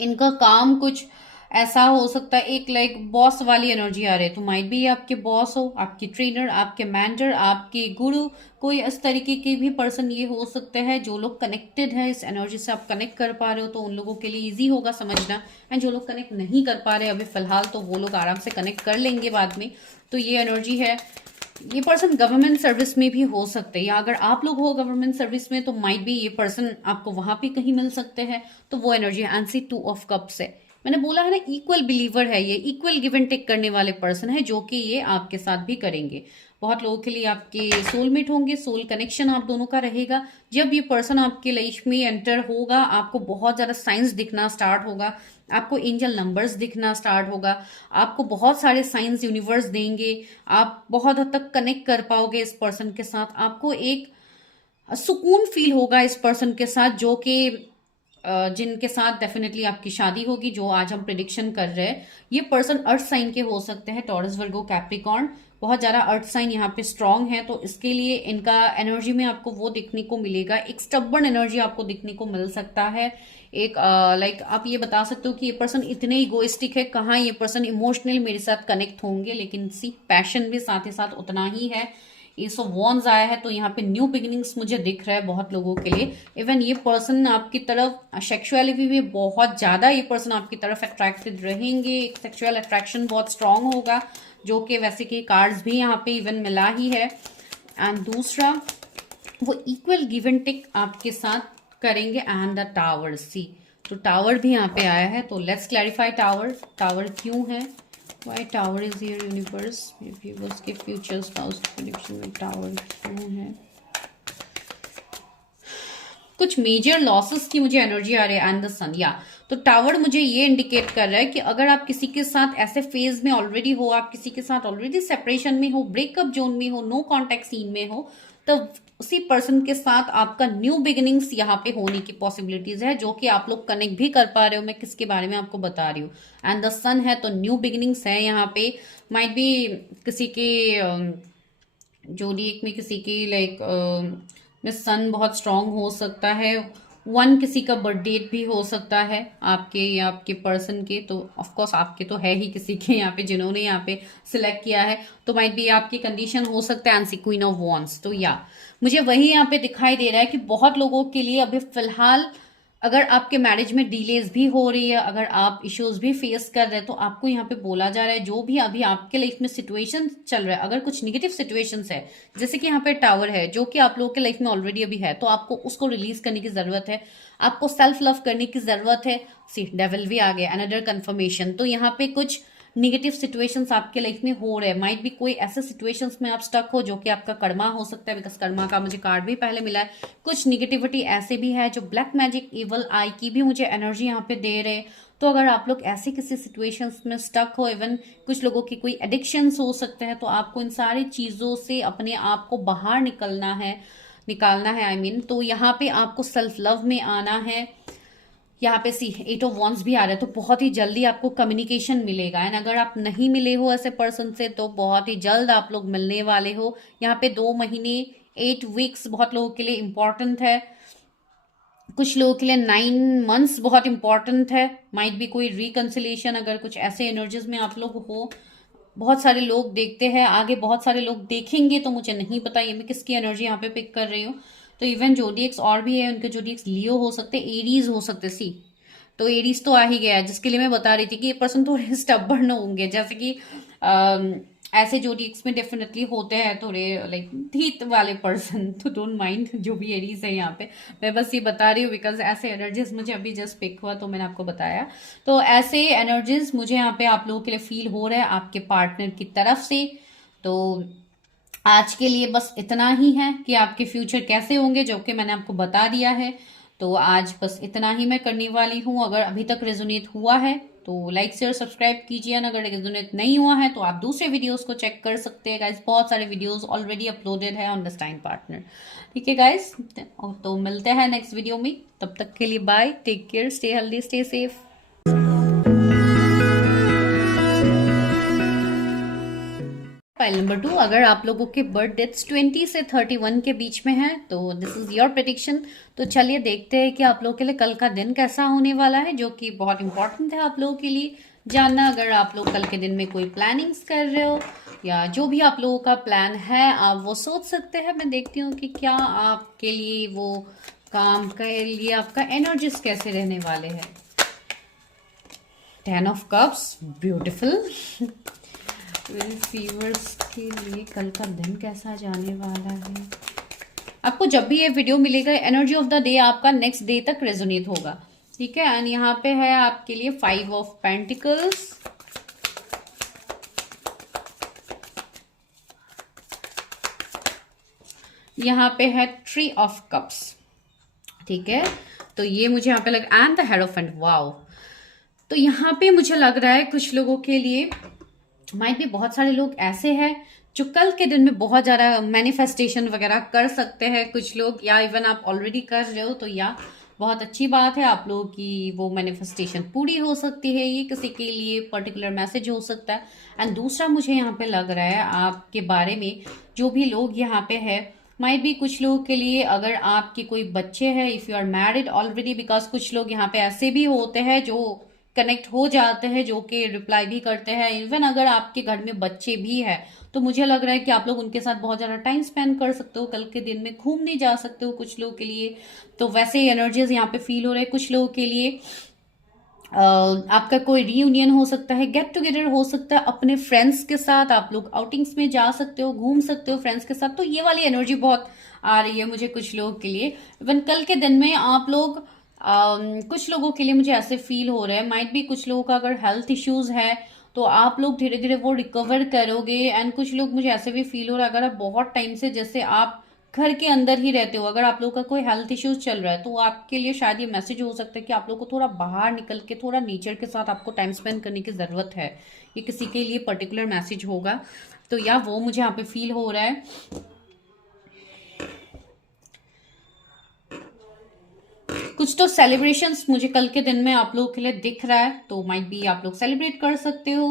इनका काम कुछ ऐसा हो सकता है, एक लाइक बॉस वाली एनर्जी आ रही है, तो माइट भी आपके बॉस हो, आपकी ट्रेनर, आपके मेंटर, आपके गुरु, कोई इस तरीके के भी पर्सन ये हो सकते हैं। जो लोग कनेक्टेड है इस एनर्जी से, आप कनेक्ट कर पा रहे हो तो उन लोगों के लिए इजी होगा समझना। एंड जो लोग कनेक्ट नहीं कर पा रहे अभी फिलहाल, तो वो लोग आराम से कनेक्ट कर लेंगे बाद में। तो ये एनर्जी है। ये पर्सन गवर्नमेंट सर्विस में भी हो सकते हैं, या अगर आप लोग हो गवर्नमेंट सर्विस में तो माइट भी ये पर्सन आपको वहां पे कहीं मिल सकते हैं। तो वो एनर्जी एनसी 2 ऑफ कप्स है। मैंने बोला है ना, इक्वल बिलीवर है ये, इक्वल गिव एंड टेक करने वाले पर्सन है, जो कि ये आपके साथ भी करेंगे। बहुत लोगों के लिए आपके सोलमेट होंगे, सोल कनेक्शन आप दोनों का रहेगा। जब ये पर्सन आपके लाइफ में एंटर होगा, आपको बहुत ज्यादा साइंस दिखना स्टार्ट होगा, आपको एंजल नंबर्स दिखना स्टार्ट होगा, आपको बहुत सारे साइंस यूनिवर्स देंगे, आप बहुत हद तक कनेक्ट कर पाओगे इस पर्सन के साथ। आपको एक सुकून फील होगा इस पर्सन के साथ, जो कि जिनके साथ डेफिनेटली आपकी शादी होगी, जो आज हम प्रिडिक्शन कर रहे हैं। ये पर्सन अर्थ साइन के हो सकते हैं, टॉरस, वर्गो, कैप्रिकॉर्न। बहुत ज्यादा अर्थ साइन यहाँ पे स्ट्रांग है, तो इसके लिए इनका एनर्जी में आपको वो दिखने को मिलेगा, एक स्टबर्न एनर्जी आपको दिखने को मिल सकता है। एक लाइक आप ये बता सकते हो कि ये पर्सन इतने इगोइस्टिक है, कहाँ ये पर्सन इमोशनल मेरे साथ कनेक्ट होंगे, लेकिन सी पैशन भी साथ ही साथ उतना ही है। एस ऑफ वॉन्स आया है, तो यहाँ पे न्यू बिगिनिंग्स मुझे दिख रहा है बहुत लोगों के लिए। इवन ये पर्सन आपकी तरफ सेक्सुअलिटी भी बहुत ज्यादा, ये पर्सन आपकी तरफ अट्रैक्टेड रहेंगे, एक सेक्सुअल अट्रैक्शन बहुत स्ट्रांग होगा, जो कि वैसे के कार्ड्स भी यहाँ पे इवन मिला ही है। एंड दूसरा, वो इक्वल गिव एंड टेक आपके साथ करेंगे। एंड द टावर, सी तो टावर भी यहाँ पे आया है। तो लेट्स क्लैरिफाई टावर, टावर क्यों है, Why tower is here universe? Viewers के future spouse prediction में टावर क्यों है? कुछ मेजर लॉसेस की मुझे एनर्जी आ रही है। एंड द सन, या तो टावर मुझे ये इंडिकेट कर रहा है कि अगर आप किसी के साथ ऐसे फेज में ऑलरेडी हो, आप किसी के साथ ऑलरेडी सेपरेशन में हो, ब्रेकअप जोन में हो, नो कॉन्टेक्ट सीन में हो, तो उसी पर्सन के साथ आपका न्यू बिगिनिंग्स यहाँ पे होने की पॉसिबिलिटीज है, जो कि आप लोग कनेक्ट भी कर पा रहे हो। मैं किसके बारे में आपको बता रही हूँ, एंड द सन है, तो न्यू बिगिनिंग्स है यहाँ पे। माइट बी किसी के जोडिएक में किसी की लाइक में सन बहुत स्ट्रांग हो सकता है। वन किसी का बर्थ डेट भी हो सकता है आपके या आपके पर्सन के, तो ऑफ कोर्स आपके तो है ही किसी के यहाँ पे जिन्होंने यहाँ पे सिलेक्ट किया है, तो माइट भी आपकी कंडीशन हो सकता है एंड क्वीन ऑफ वॉन्ड्स। तो या मुझे वही यहाँ पे दिखाई दे रहा है कि बहुत लोगों के लिए अभी फिलहाल, अगर आपके मैरिज में डिलेज भी हो रही है, अगर आप इश्यूज भी फेस कर रहे हैं, तो आपको यहाँ पे बोला जा रहा है जो भी अभी आपके लाइफ में सिचुएशन चल रहा है, अगर कुछ नेगेटिव सिचुएशंस है, जैसे कि यहाँ पे टावर है जो कि आप लोगों के लाइफ में ऑलरेडी अभी है, तो आपको उसको रिलीज करने की जरूरत है, आपको सेल्फ लव करने की जरूरत है। सी डेविल भी आ गया, अनदर कंफर्मेशन। तो यहाँ पे कुछ निगेटिव सिचुएशंस आपके लाइफ में हो रहे हैं, माइट भी कोई ऐसे सिचुएशंस में आप स्टक हो जो कि आपका कर्मा हो सकता है, बिकॉज कर्मा का मुझे कार्ड भी पहले मिला है। कुछ निगेटिविटी ऐसे भी है जो ब्लैक मैजिक इवल आई की भी मुझे एनर्जी यहाँ पे दे रहे हैं। तो अगर आप लोग ऐसे किसी सिचुएशंस में स्टक हो, इवन कुछ लोगों की कोई एडिक्शंस हो सकते हैं, तो आपको इन सारी चीजों से अपने आप को बाहर निकालना है आई मीन। तो यहाँ पे आपको सेल्फ लव में आना है। यहाँ पे सी 8 ऑफ वॉन्ड्स भी आ रहा है, तो बहुत ही जल्दी आपको कम्युनिकेशन मिलेगा। एंड अगर आप नहीं मिले हो ऐसे पर्सन से, तो बहुत ही जल्द आप लोग मिलने वाले हो। यहाँ पे 2 महीने 8 वीक्स बहुत लोगों के लिए इंपॉर्टेंट है, कुछ लोगों के लिए 9 मंथ्स बहुत इंपॉर्टेंट है। माइट भी कोई रिकंसिलेशन, अगर कुछ ऐसे एनर्जीज में आप लोग हो। बहुत सारे लोग देखते हैं, आगे बहुत सारे लोग देखेंगे, तो मुझे नहीं पता ये मैं किसकी एनर्जी यहाँ पे पिक कर रही हूँ। तो इवन जोडिएक्स और भी है, उनके जोडिएक्स लियो हो सकते, एरीज हो सकते। सी तो एरीज तो आ ही गया है, जिसके लिए मैं बता रही थी कि ये पर्सन थोड़े स्टबर्न होंगे, जैसे कि ऐसे जोडिएक्स में डेफिनेटली होते हैं थोड़े लाइक धीत वाले पर्सन, तो डोंट माइंड जो भी एरीज है यहाँ पे। मैं बस ये बता रही हूँ बिकॉज ऐसे एनर्जीज मुझे अभी जस्ट पिक हुआ, तो मैंने आपको बताया। तो ऐसे एनर्जीज मुझे यहाँ पे आप लोगों के लिए फील हो रहा है आपके पार्टनर की तरफ से। तो आज के लिए बस इतना ही है कि आपके फ्यूचर कैसे होंगे, जो कि मैंने आपको बता दिया है। तो आज बस इतना ही मैं करने वाली हूँ। अगर अभी तक रेजोनेट हुआ है तो लाइक शेयर सब्सक्राइब कीजिए, अगर रेजोनेट नहीं हुआ है तो आप दूसरे वीडियोस को चेक कर सकते हैं गाइस। बहुत सारे वीडियोस ऑलरेडी अपलोडेड है ऑन द स्टाइन पार्टनर। ठीक है गाइस, तो मिलते हैं नेक्स्ट वीडियो में। तब तक के लिए bye, take care, stay healthy, stay safe. File number 2, अगर आप लोगों के बर्थ डेट्स 20 से 31 के बीच में है तो दिस इज योर प्रेडिक्शन। तो चलिए देखते हैं कि आप लोगों के लिए कल का दिन कैसा होने वाला है, जो कि बहुत इंपॉर्टेंट है आप लोगों के लिए जानना। अगर आप लोग कल के दिन में कोई प्लानिंग्स कर रहे हो या जो भी आप लोगों का प्लान है आप वो सोच सकते हैं। मैं देखती हूँ कि क्या आपके लिए वो काम के लिए आपका एनर्जीज कैसे रहने वाले हैं। 10 ऑफ कप्स, ब्यूटिफुल। फीवर्स के लिए कल का दिन कैसा जाने वाला है। आपको जब भी ये वीडियो मिलेगा एनर्जी ऑफ द डे आपका नेक्स्ट डे तक रेजोनेट होगा, ठीक है। एंड यहाँ पे है आपके लिए 5 ऑफ पेंटिकल्स, यहाँ पे है 3 ऑफ कप्स, ठीक है। तो ये मुझे यहाँ पे लग एंड द हेरोफेंट, वाओ। तो यहाँ पे मुझे लग रहा है कुछ लोगों के लिए माइट भी बहुत सारे लोग ऐसे हैं जो कल के दिन में बहुत ज़्यादा मैनिफेस्टेशन वगैरह कर सकते हैं कुछ लोग, या इवन आप ऑलरेडी कर रहे हो तो या बहुत अच्छी बात है, आप लोगों की वो मैनिफेस्टेशन पूरी हो सकती है। ये किसी के लिए पर्टिकुलर मैसेज हो सकता है। एंड दूसरा मुझे यहाँ पे लग रहा है आपके बारे में जो भी लोग यहाँ पे है, माइट भी कुछ लोगों के लिए अगर आपके कोई बच्चे हैं, if you are married already, because कुछ लोग यहाँ पे ऐसे भी होते हैं जो कनेक्ट हो जाते हैं, जो कि रिप्लाई भी करते हैं। इवन अगर आपके घर में बच्चे भी हैं तो मुझे लग रहा है कि आप लोग उनके साथ बहुत ज़्यादा टाइम स्पेंड कर सकते हो, कल के दिन में घूमने जा सकते हो कुछ लोगों के लिए। तो वैसे ही एनर्जीज यहाँ पे फील हो रहे हैं कुछ लोगों के लिए। आपका कोई रीयूनियन हो सकता है, गेट टुगेदर हो सकता है अपने फ्रेंड्स के साथ, आप लोग आउटिंग्स में जा सकते हो, घूम सकते हो फ्रेंड्स के साथ। तो ये वाली एनर्जी बहुत आ रही है मुझे कुछ लोगों के लिए। इवन कल के दिन में आप लोग कुछ लोगों के लिए मुझे ऐसे फील हो रहा है, माइट भी कुछ लोगों का अगर हेल्थ इश्यूज है तो आप लोग धीरे धीरे वो रिकवर करोगे। एंड कुछ लोग मुझे ऐसे भी फील हो रहा है अगर आप बहुत टाइम से जैसे आप घर के अंदर ही रहते हो, अगर आप लोगों का कोई हेल्थ इश्यूज चल रहा है तो आपके लिए शायद ये मैसेज हो सकता है कि आप लोग को थोड़ा बाहर निकल के थोड़ा नेचर के साथ आपको टाइम स्पेंड करने की ज़रूरत है। ये किसी के लिए पर्टिकुलर मैसेज होगा, तो या वो मुझे यहाँ पे फील हो रहा है। कुछ तो सेलिब्रेशंस मुझे कल के दिन में आप लोगों के लिए दिख रहा है, तो माइट बी आप लोग सेलिब्रेट कर सकते हो।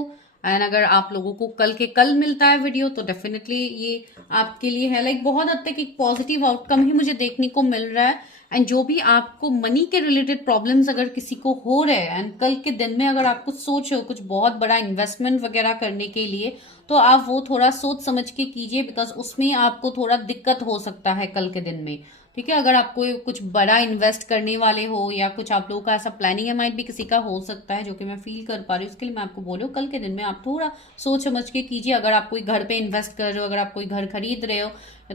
एंड अगर आप लोगों को कल के कल मिलता है वीडियो तो डेफिनेटली ये आपके लिए है, लाइक बहुत हद तक एक पॉजिटिव आउटकम ही मुझे देखने को मिल रहा है। एंड जो भी आपको मनी के रिलेटेड प्रॉब्लम्स अगर किसी को हो रहे हैं एंड कल के दिन में अगर आप कुछ सोचो कुछ बहुत बड़ा इन्वेस्टमेंट वगैरह करने के लिए, तो आप वो थोड़ा सोच समझ के कीजिए, बिकॉज उसमें आपको थोड़ा दिक्कत हो सकता है कल के दिन में, ठीक है। अगर आप कोई कुछ बड़ा इन्वेस्ट करने वाले हो या कुछ आप लोगों का ऐसा प्लानिंग है, माइट भी किसी का हो सकता है जो कि मैं फील कर पा रही हूँ, उसके लिए मैं आपको बोल रही हूँ कल के दिन में आप थोड़ा सोच समझ के कीजिए। अगर आप कोई घर पे इन्वेस्ट कर रहे हो, अगर आप कोई घर खरीद रहे हो,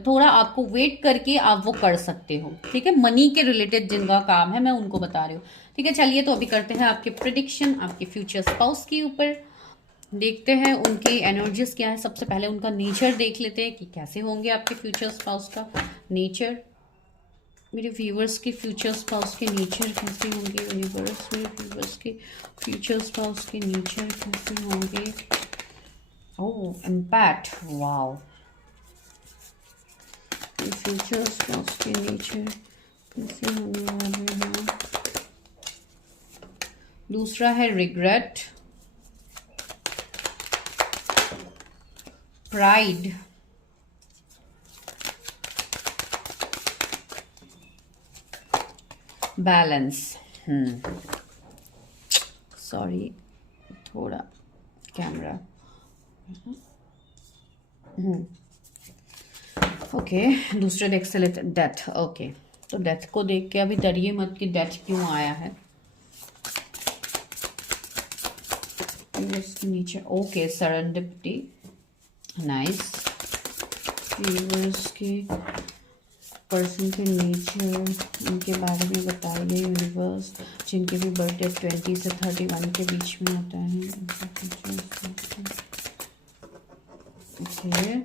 थोड़ा आपको वेट करके आप वो कर सकते हो, ठीक है। मनी के रिलेटेड जिनका काम है मैं उनको बता रही हूँ, ठीक है। चलिए तो अभी करते हैं आपके प्रिडिक्शन आपके फ्यूचर स्पाउस के ऊपर, देखते हैं उनकी एनर्जीज क्या है। सबसे पहले उनका नेचर देख लेते हैं कि कैसे होंगे आपके फ्यूचर स्पाउस का नेचर। मेरे व्यूवर्स के फ्यूचर स्पाउस के नेचर कैसे होंगे, यूनिवर्स मेरे व्यूवर्स के फ्यूचर स्पाउस के नेचर कैसे होंगे। ओह इम्पैक्ट, वाओ। फ्यूचर स्पाउस के नेचर कैसे होने वाले हैं। दूसरा है रिग्रेट, प्राइड, बैलेंस। सॉरी थोड़ा कैमरा, ओके। दूसरे देख से लेते डेथ, ओके। तो डेथ को देख के अभी डरिए मत कि डेथ क्यों आया है नीचे। Okay serendipity, nice. व्यूअर्स के पर्सन के नेचर उनके बारे में बताइए यूनिवर्स, जिनके भी बर्थडे 20 से 31 के बीच में होता है। ओके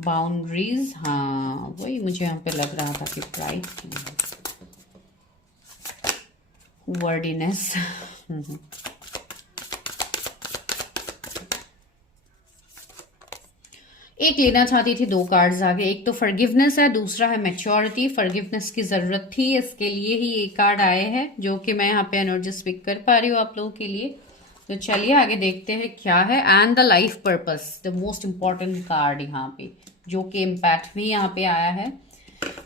बाउंड्रीज, हाँ वही मुझे यहाँ पे लग रहा था कि प्राइड की वर्डीनेस। एक लेना चाहती थी, दो कार्ड्स आगे। एक तो फॉरगिवनेस है, दूसरा है मैच्योरिटी। फॉरगिवनेस की जरूरत थी, इसके लिए ही ये कार्ड आए हैं जो कि मैं यहाँ पे एनर्जी स्पिक कर पा रही हूँ आप लोगों के लिए। तो चलिए आगे देखते हैं क्या है। And the life purpose, the most important card यहाँ पे, जो कि इम्पैक्ट भी यहाँ पे आया है।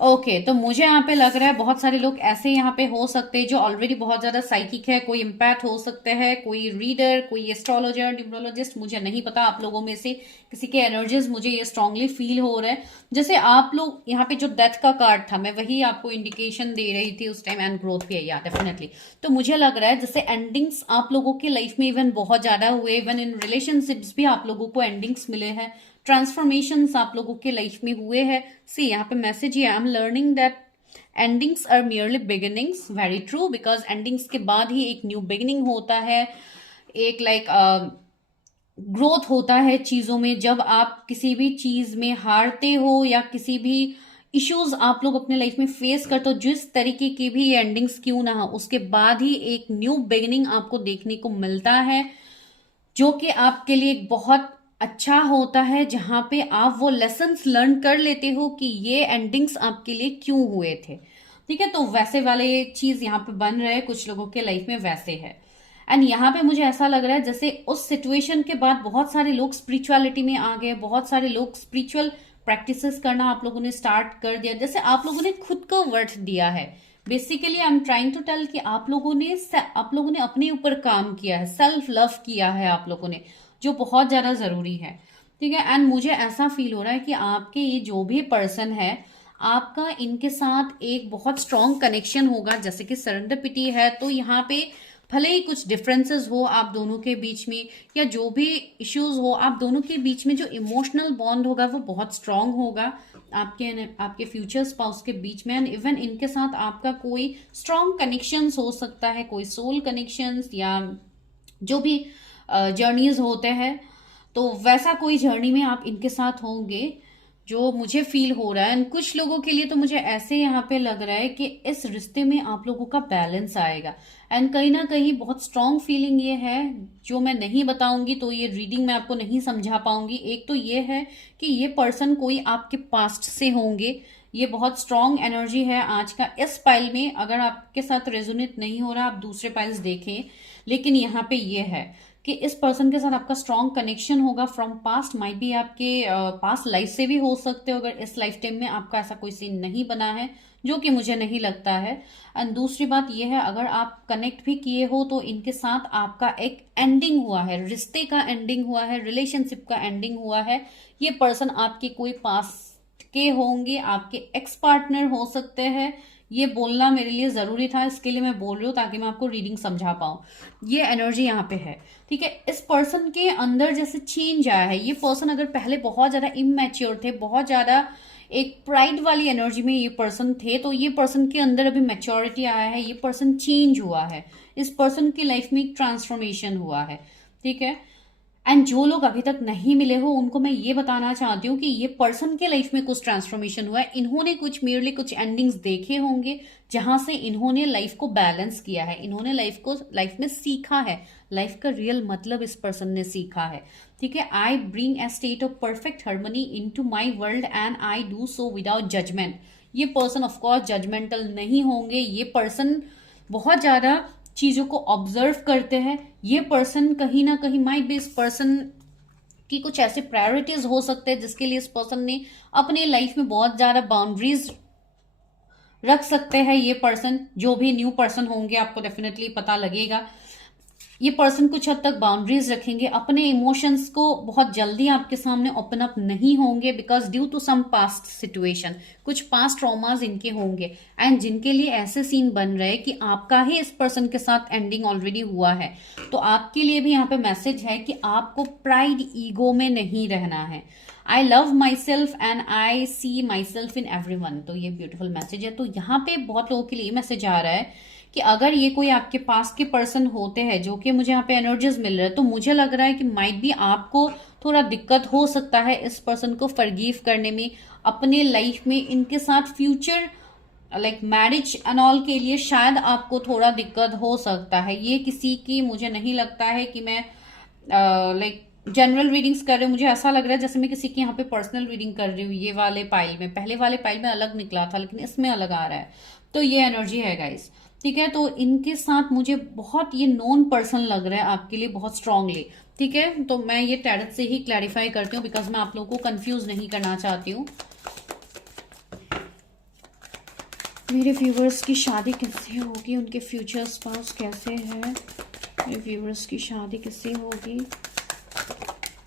ओके तो मुझे यहाँ पे लग रहा है बहुत सारे लोग ऐसे यहाँ पे हो सकते हैं जो ऑलरेडी बहुत ज्यादा साइकिक है। कोई इम्पैक्ट हो सकते हैं, कोई रीडर, कोई एस्ट्रोलॉजर, न्यूमरोलॉजिस्ट, मुझे नहीं पता। आप लोगों में से किसी के एनर्जीज मुझे ये स्ट्रांगली फील हो रहा है। जैसे आप लोग यहाँ पे जो डेथ का कार्ड था, मैं वही आपको इंडिकेशन दे रही थी उस टाइम, एंड ग्रोथ भी है या डेफिनेटली। तो मुझे लग रहा है जैसे एंडिंग्स आप लोगों की लाइफ में इवन बहुत ज्यादा हुए, इवन इन रिलेशनशिप्स भी आप लोगों को एंडिंग्स मिले हैं, ट्रांसफॉर्मेशंस आप लोगों के लाइफ में हुए हैं। सी यहाँ पे मैसेज ये, I am learning that endings are merely beginnings. Very true, because endings के बाद ही एक न्यू बिगिनिंग होता है, एक लाइक ग्रोथ होता है चीजों में। जब आप किसी भी चीज में हारते हो या किसी भी इश्यूज आप लोग अपने लाइफ में फेस करते हो, जिस तरीके की भी एंडिंग्स क्यों ना हो, उसके बाद ही एक न्यू बिगिनिंग आपको देखने को मिलता है, जो कि आपके लिए बहुत अच्छा होता है, जहां पे आप वो लेसन्स लर्न कर लेते हो कि ये एंडिंग्स आपके लिए क्यों हुए थे। ठीक है, तो वैसे वाले चीज यहाँ पे बन रहे हैं कुछ लोगों के लाइफ में, वैसे है। एंड यहाँ पे मुझे ऐसा लग रहा है जैसे उस सिचुएशन के बाद बहुत सारे लोग स्पिरिचुअलिटी में आ गए, बहुत सारे लोग स्पिरिचुअल प्रैक्टिसेस करना आप लोगों ने स्टार्ट कर दिया, जैसे आप लोगों ने खुद को वर्थ दिया है। Basically I am trying to tell कि आप लोगों ने अपने ऊपर काम किया है, सेल्फ लव किया है आप लोगों ने, जो बहुत ज्यादा जरूरी है। ठीक है, एंड मुझे ऐसा फील हो रहा है कि आपके ये जो भी पर्सन है, आपका इनके साथ एक बहुत स्ट्रॉन्ग कनेक्शन होगा। जैसे कि सरेंडरपिटी है, तो यहाँ पे भले ही कुछ डिफरेंसेस हो आप दोनों के बीच में, या जो भी इश्यूज हो आप दोनों के बीच में, जो इमोशनल बॉन्ड होगा वो बहुत स्ट्रांग होगा आपके फ्यूचर स्पाउस के बीच में। एंड इवन इनके साथ आपका कोई स्ट्रांग कनेक्शंस हो सकता है, कोई सोल कनेक्शंस, या जो भी जर्नीज होते हैं, तो वैसा कोई जर्नी में आप इनके साथ होंगे, जो मुझे फील हो रहा है। एंड कुछ लोगों के लिए तो मुझे ऐसे यहाँ पे लग रहा है कि इस रिश्ते में आप लोगों का बैलेंस आएगा। एंड कहीं ना कहीं बहुत स्ट्रांग फीलिंग ये है, जो मैं नहीं बताऊंगी तो ये रीडिंग में आपको नहीं समझा पाऊंगी। एक तो ये है कि ये पर्सन कोई आपके पास्ट से होंगे, ये बहुत स्ट्रांग एनर्जी है आज का इस पाइल में। अगर आपके साथ रेजोनेट नहीं हो रहा, आप दूसरे पाइल्स देखें, लेकिन यहाँ पे ये है कि इस पर्सन के साथ आपका स्ट्रॉन्ग कनेक्शन होगा फ्रॉम पास्ट। माइट भी आपके पास्ट लाइफ से भी हो सकते हो, अगर इस लाइफ टाइम में आपका ऐसा कोई सीन नहीं बना है, जो कि मुझे नहीं लगता है। एंड दूसरी बात यह है, अगर आप कनेक्ट भी किए हो तो इनके साथ आपका एक एंडिंग हुआ है, रिश्ते का एंडिंग हुआ है, रिलेशनशिप का एंडिंग हुआ है। ये पर्सन आपके कोई पास्ट के होंगे, आपके एक्स पार्टनर हो सकते हैं। ये बोलना मेरे लिए जरूरी था, इसके लिए मैं बोल रही हूँ ताकि मैं आपको रीडिंग समझा पाऊं। ये एनर्जी यहाँ पे है। ठीक है, इस पर्सन के अंदर जैसे चेंज आया है। ये पर्सन अगर पहले बहुत ज्यादा इमैच्योर थे, बहुत ज्यादा एक प्राइड वाली एनर्जी में ये पर्सन थे, तो ये पर्सन के अंदर अभी मैच्योरिटी आया है, ये पर्सन चेंज हुआ है, इस पर्सन की लाइफ में एक ट्रांसफॉर्मेशन हुआ है। ठीक है, एंड जो लोग अभी तक नहीं मिले हो उनको मैं ये बताना चाहती हूँ कि ये पर्सन के लाइफ में कुछ ट्रांसफॉर्मेशन हुआ है। इन्होंने कुछ मेरे लिए कुछ एंडिंग्स देखे होंगे, जहां से इन्होंने लाइफ को बैलेंस किया है, इन्होंने लाइफ में सीखा है, लाइफ का रियल मतलब इस पर्सन ने सीखा है। ठीक है, I bring a state of perfect harmony into my world and I do so without judgement. ये पर्सन ऑफकोर्स जजमेंटल नहीं होंगे, ये पर्सन बहुत ज्यादा चीजों को ऑब्जर्व करते हैं। ये पर्सन कहीं ना कहीं माइट भी इस पर्सन की कुछ ऐसे प्रायोरिटीज हो सकते हैं जिसके लिए इस पर्सन ने अपने लाइफ में बहुत ज्यादा बाउंड्रीज रख सकते हैं। ये पर्सन, जो भी न्यू पर्सन होंगे आपको डेफिनेटली पता लगेगा, ये पर्सन कुछ हद तक बाउंड्रीज रखेंगे, अपने इमोशंस को बहुत जल्दी आपके सामने ओपन अप नहीं होंगे, because due to some past situation, कुछ पास्ट ट्रॉमाज इनके होंगे। एंड जिनके लिए ऐसे सीन बन रहे हैं कि आपका ही इस पर्सन के साथ एंडिंग ऑलरेडी हुआ है, तो आपके लिए भी यहाँ पे मैसेज है कि आपको प्राइड ईगो में नहीं रहना है। I love myself and I see myself in everyone. तो ये ब्यूटीफुल मैसेज है। तो यहाँ पे बहुत लोगों के लिए मैसेज आ रहा है कि अगर ये कोई आपके पास के पर्सन होते हैं, जो कि मुझे यहाँ पे एनर्जीज मिल रहा है, तो मुझे लग रहा है कि माइट भी आपको थोड़ा दिक्कत हो सकता है इस पर्सन को फॉरगिव करने में, अपने लाइफ में इनके साथ future like marriage and all के लिए शायद आपको थोड़ा दिक्कत हो सकता है। ये किसी की, मुझे नहीं लगता है कि मैं लाइक जनरल रीडिंग्स कर रही हूँ, मुझे ऐसा लग रहा है जैसे मैं किसी की यहाँ पे पर्सनल रीडिंग कर रही हूँ। ये वाले पाइल में, पहले वाले पाइल में अलग निकला था, लेकिन इसमें अलग आ रहा है। तो ये एनर्जी है गाइस। ठीक है, तो इनके साथ मुझे बहुत ये नॉन पर्सन लग रहा है आपके लिए बहुत स्ट्रांगली। ठीक है, तो मैं ये टैरट से ही क्लैरिफाई करती हूँ बिकॉज मैं आप लोगों को कंफ्यूज नहीं करना चाहती हूँ। मेरे व्यूवर्स की शादी किससे होगी, उनके फ्यूचर स्पाउस कैसे है, मेरे व्यूवर्स की शादी किससे होगी।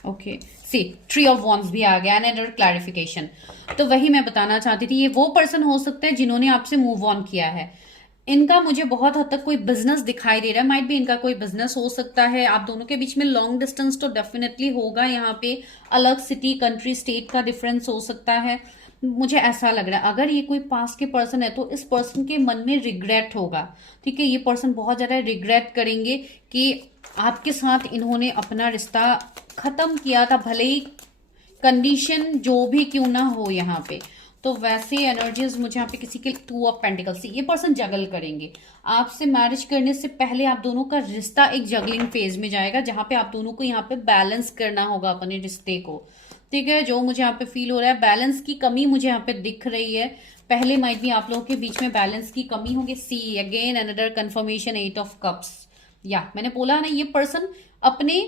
Okay, see tree of wands भी आ गया, अनदर क्लैरिफिकेशन। तो वही मैं बताना चाहती थी, ये वो पर्सन हो सकता है जिन्होंने आपसे मूव ऑन किया है। इनका मुझे बहुत हद तक कोई बिजनेस दिखाई दे रहा है, माइट भी इनका कोई बिजनेस हो सकता है। आप दोनों के बीच में लॉन्ग डिस्टेंस तो डेफिनेटली होगा, यहाँ पे अलग सिटी कंट्री स्टेट का डिफरेंस हो सकता है, मुझे ऐसा लग रहा है। अगर ये कोई पास के पर्सन है तो इस पर्सन के मन में रिग्रेट होगा। ठीक है, ये पर्सन बहुत ज्यादा रिग्रेट करेंगे कि आपके साथ इन्होंने अपना रिश्ता खत्म किया था, भले ही कंडीशन जो भी क्यों ना हो यहाँ पे। तो वैसे एनर्जीज मुझे यहाँ पे किसी के 2 ऑफ पेंटिकल्स से ये पर्सन जगल करेंगे। आपसे मैरिज करने से पहले आप दोनों का रिश्ता एक जगलिंग फेज में जाएगा, जहां पे आप दोनों को यहाँ पे बैलेंस करना होगा अपने रिश्ते को। ठीक है, जो मुझे यहाँ पे फील हो रहा है, बैलेंस की कमी मुझे यहाँ पे दिख रही है। पहले माइट भी आप लोगों के बीच में बैलेंस की कमी होगी। See again another confirmation, 8 of cups. या मैंने बोला ना, ये पर्सन अपने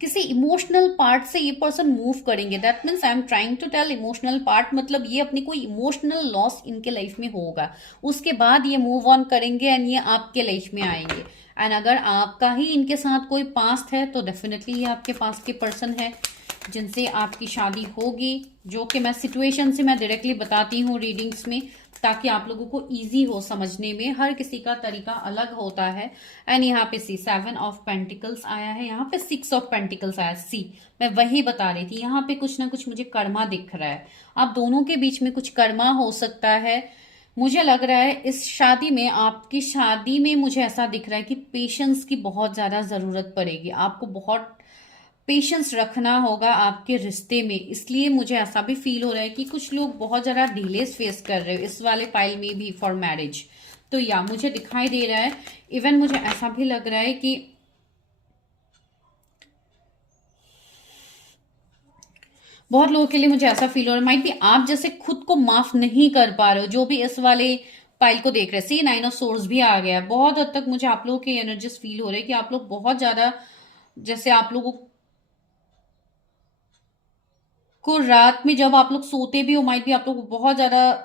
किसी इमोशनल पार्ट से ये पर्सन मूव करेंगे। That means I am trying to tell emotional part, मतलब ये अपनी कोई इमोशनल लॉस इनके लाइफ में होगा, उसके बाद ये मूव ऑन करेंगे एंड ये आपके लाइफ में आएंगे। एंड अगर आपका ही इनके साथ कोई पास्ट है तो डेफिनेटली ये आपके पास्ट के पर्सन है जिनसे आपकी शादी होगी, जो कि मैं सिचुएशन से मैं डायरेक्टली बताती हूँ रीडिंग्स में, ताकि आप लोगों को इजी हो समझने में। हर किसी का तरीका अलग होता है। एंड यहाँ पे सी 7 ऑफ पेंटिकल्स आया है, यहाँ पे 6 ऑफ पेंटिकल्स आया। सी मैं वही बता रही थी, यहाँ पे कुछ ना कुछ मुझे कर्मा दिख रहा है। आप दोनों के बीच में कुछ कर्मा हो सकता है। मुझे लग रहा है इस शादी में, आपकी शादी में मुझे ऐसा दिख रहा है कि पेशेंस की बहुत ज्यादा जरूरत पड़ेगी। आपको बहुत पेशेंस रखना होगा आपके रिश्ते में। इसलिए मुझे ऐसा भी फील हो रहा है कि कुछ लोग बहुत ज्यादा डिलेस फेस कर रहे हो इस वाले पाइल में भी फॉर मैरिज। तो या मुझे दिखाई दे रहा है, इवन मुझे ऐसा भी लग रहा है कि बहुत लोगों के लिए मुझे ऐसा फील हो रहा है, माइट भी आप जैसे खुद को माफ नहीं कर पा रहे हो, जो भी इस वाले पाइल को देख रहे हैं। सी 9 ऑफ सोर्स भी आ गया है। बहुत हद तक मुझे आप लोगों के एनर्जीज फील हो रहे हैं कि आप लोग बहुत ज्यादा, जैसे आप लोगों को रात में जब आप लोग सोते भी हो, माइट भी आप लोग को बहुत ज्यादा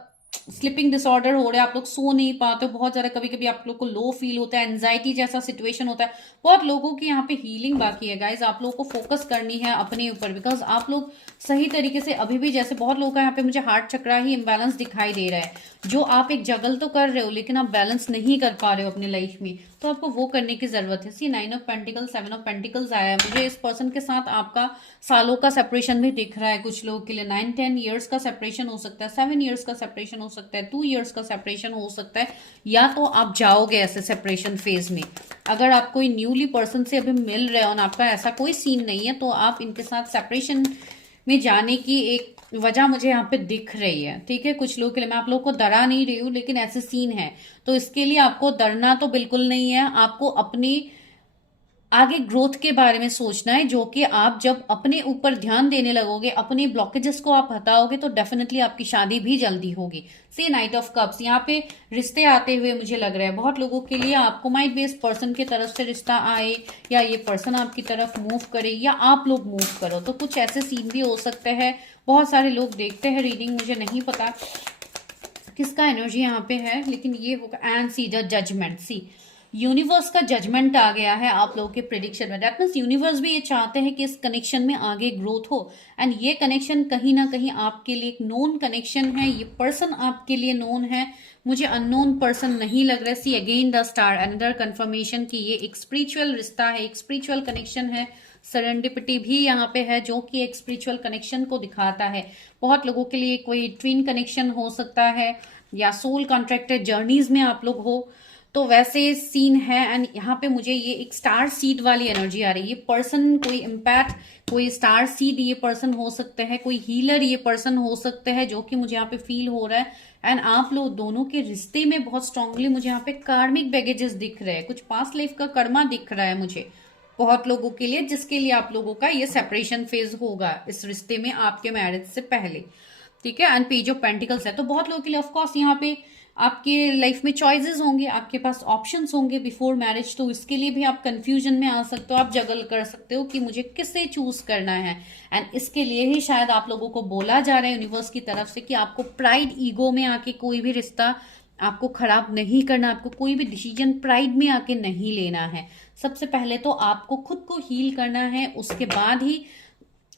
स्लीपिंग डिसऑर्डर हो रहा है, आप लोग सो नहीं पाते हो बहुत ज्यादा, कभी कभी आप लोग को लो फील होता है, एंजाइटी जैसा सिचुएशन होता है। बहुत लोगों की यहाँ पे हीलिंग बाकी है गाइज, आप लोगों को फोकस करनी है अपने ऊपर, बिकॉज आप लोग सही तरीके से अभी भी, जैसे बहुत लोगों का यहाँ पे मुझे हार्ट चक्रा ही इम्बैलेंस दिखाई दे रहा है। जो आप एक जगल तो कर रहे हो लेकिन आप बैलेंस नहीं कर पा रहे हो अपने लाइफ में, तो आपको वो करने की जरूरत है। सी 9 ऑफ पेंटिकल्स, 7 ऑफ पेंटिकल्स आया है। मुझे इस पर्सन के साथ आपका सालों का सेपरेशन भी दिख रहा है कुछ लोगों के लिए। 9-10 ईयर्स का सेपरेशन हो सकता है, 7 ईयर्स का सेपरेशन हो सकता है, 2 ईयर्स का सेपरेशन हो सकता है, या तो आप जाओगे ऐसे सेपरेशन फेज में। अगर आप कोई न्यूली पर्सन से अभी मिल रहे हो और आपका ऐसा कोई सीन नहीं है, तो आप इनके साथ सेपरेशन में जाने की एक वजह मुझे यहाँ पे दिख रही है। ठीक है, कुछ लोगों के लिए, मैं आप लोगों को डरा नहीं रही हूँ लेकिन ऐसे सीन है, तो इसके लिए आपको डरना तो बिल्कुल नहीं है। आपको अपनी आगे ग्रोथ के बारे में सोचना है, जो कि आप जब अपने ऊपर ध्यान देने लगोगे, अपने ब्लॉकेजेस को आप हटाओगे, तो डेफिनेटली आपकी शादी भी जल्दी होगी। सी 9 ऑफ कप्स, यहाँ पे रिश्ते आते हुए मुझे लग रहा है बहुत लोगों के लिए। आपको माइट भी इस पर्सन की तरफ से रिश्ता आए, या ये पर्सन आपकी तरफ मूव करे, या आप लोग मूव करो, तो कुछ ऐसे सीन भी हो सकते हैं। बहुत सारे लोग देखते हैं रीडिंग, मुझे नहीं पता किसका एनर्जी यहाँ पे है, लेकिन ये होगा। And see the judgement, see universe का जजमेंट आ गया है आप लोगों के प्रिडिक्शन में। दैट मीन्स यूनिवर्स भी ये चाहते हैं कि इस कनेक्शन में आगे ग्रोथ हो, एंड ये कनेक्शन कहीं ना कहीं आपके लिए एक नोन कनेक्शन है। ये पर्सन आपके लिए नोन है, मुझे अननोन पर्सन नहीं लग रहा है। See again the star, under confirmation की ये एक स्पिरिचुअल रिश्ता है, एक स्पिरिचुअल कनेक्शन है। सरेंडिपिटी भी यहाँ पे है, जो कि एक स्पिरिचुअल कनेक्शन को दिखाता है। बहुत लोगों के लिए कोई ट्विन कनेक्शन हो सकता है, या सोल कॉन्ट्रैक्टेड जर्नीज में आप लोग हो, तो वैसे सीन है। एंड यहाँ पे मुझे ये एक स्टार सीड वाली एनर्जी आ रही है। ये पर्सन कोई इम्पैक्ट, कोई स्टार सीड ये पर्सन हो सकते हैं, कोई हीलर ये पर्सन हो सकते हैं, जो कि मुझे यहाँ पे फील हो रहा है। एंड आप लोग दोनों के रिश्ते में बहुत स्ट्रांगली मुझे यहाँ पे कार्मिक बैगेजेस दिख रहे हैं, कुछ पास्ट लाइफ का कर्मा दिख रहा है मुझे बहुत लोगों के लिए, जिसके लिए आप लोगों का ये सेपरेशन फेज होगा इस रिश्ते में आपके मैरिज से पहले। ठीक है, एंड पेज ऑफ पेंटिकल्स है, तो बहुत लोगों के लिए ऑफकोर्स यहाँ पे आपके लाइफ में चॉइसेस होंगे, आपके पास ऑप्शंस होंगे बिफोर मैरिज, तो इसके लिए भी आप कंफ्यूजन में आ सकते हो, आप जगल कर सकते हो कि मुझे किसे चूज करना है। एंड इसके लिए ही शायद आप लोगों को बोला जा रहा है यूनिवर्स की तरफ से कि आपको प्राइड ईगो में आके कोई भी रिश्ता आपको खराब नहीं करना, आपको कोई भी डिसीजन प्राइड में आके नहीं लेना है। सबसे पहले तो आपको खुद को हील करना है, उसके बाद ही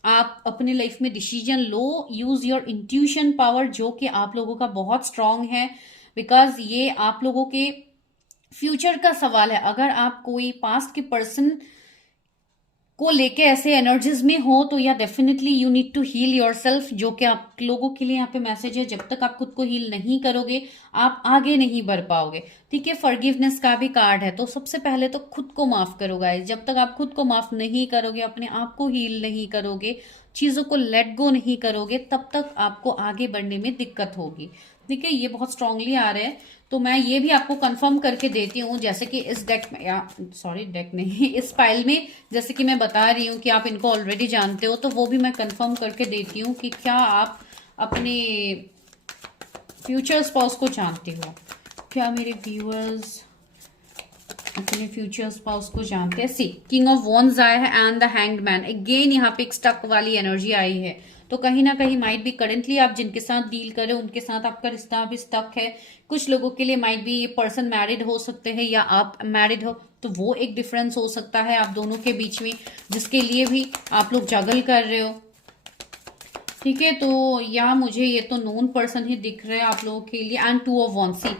आप अपने लाइफ में decision low. Use your intuition power, जो कि आप लोगों का बहुत स्ट्रांग है, बिकॉज ये आप लोगों के फ्यूचर का सवाल है। अगर आप कोई पास्ट के पर्सन को लेके ऐसे एनर्जीज में हो तो या definitely you need to heal yourself, जो कि आप लोगों के लिए यहाँ पे मैसेज है। जब तक आप खुद को हील नहीं करोगे आप आगे नहीं बढ़ पाओगे। ठीक है, फॉरगिवनेस का भी कार्ड है, तो सबसे पहले तो खुद को माफ करो गाइस। जब तक आप खुद को माफ नहीं करोगे, अपने आप को हील नहीं करोगे, चीजों को लेट गो नहीं करोगे, तब तक आपको आगे बढ़ने में दिक्कत होगी। ठीक है, ये बहुत स्ट्रांगली आ रहे हैं, तो मैं ये भी आपको कंफर्म करके देती हूँ। जैसे कि इस डेक में, या सॉरी डेक नहीं, इस फाइल में जैसे कि मैं बता रही हूँ कि आप इनको ऑलरेडी जानते हो, तो वो भी मैं कंफर्म करके देती हूँ कि क्या आप अपने फ्यूचर स्पाउस को जानते हो। क्या मेरे व्यूअर्स अपने फ्यूचर स्पाउस को जानते हैं? सी किंग ऑफ वॉन्ड्स आया है and the hanged man. Again यहाँ पे एक स्टक वाली एनर्जी आई है, तो कहीं ना कहीं माइट भी करेंटली आप जिनके साथ डील कर रहे हो उनके साथ आपका रिश्ता अभी स्टक है। कुछ लोगों के लिए माइट भी ये पर्सन मैरिड हो सकते हैं या आप मैरिड हो, तो वो एक डिफरेंस हो सकता है आप दोनों के बीच में, जिसके लिए भी आप लोग जगल कर रहे हो। ठीक है, तो या मुझे ये तो नोन पर्सन ही दिख रहा है आप लोगों के लिए। एंड टू ऑफ वॉन्ड्स, सी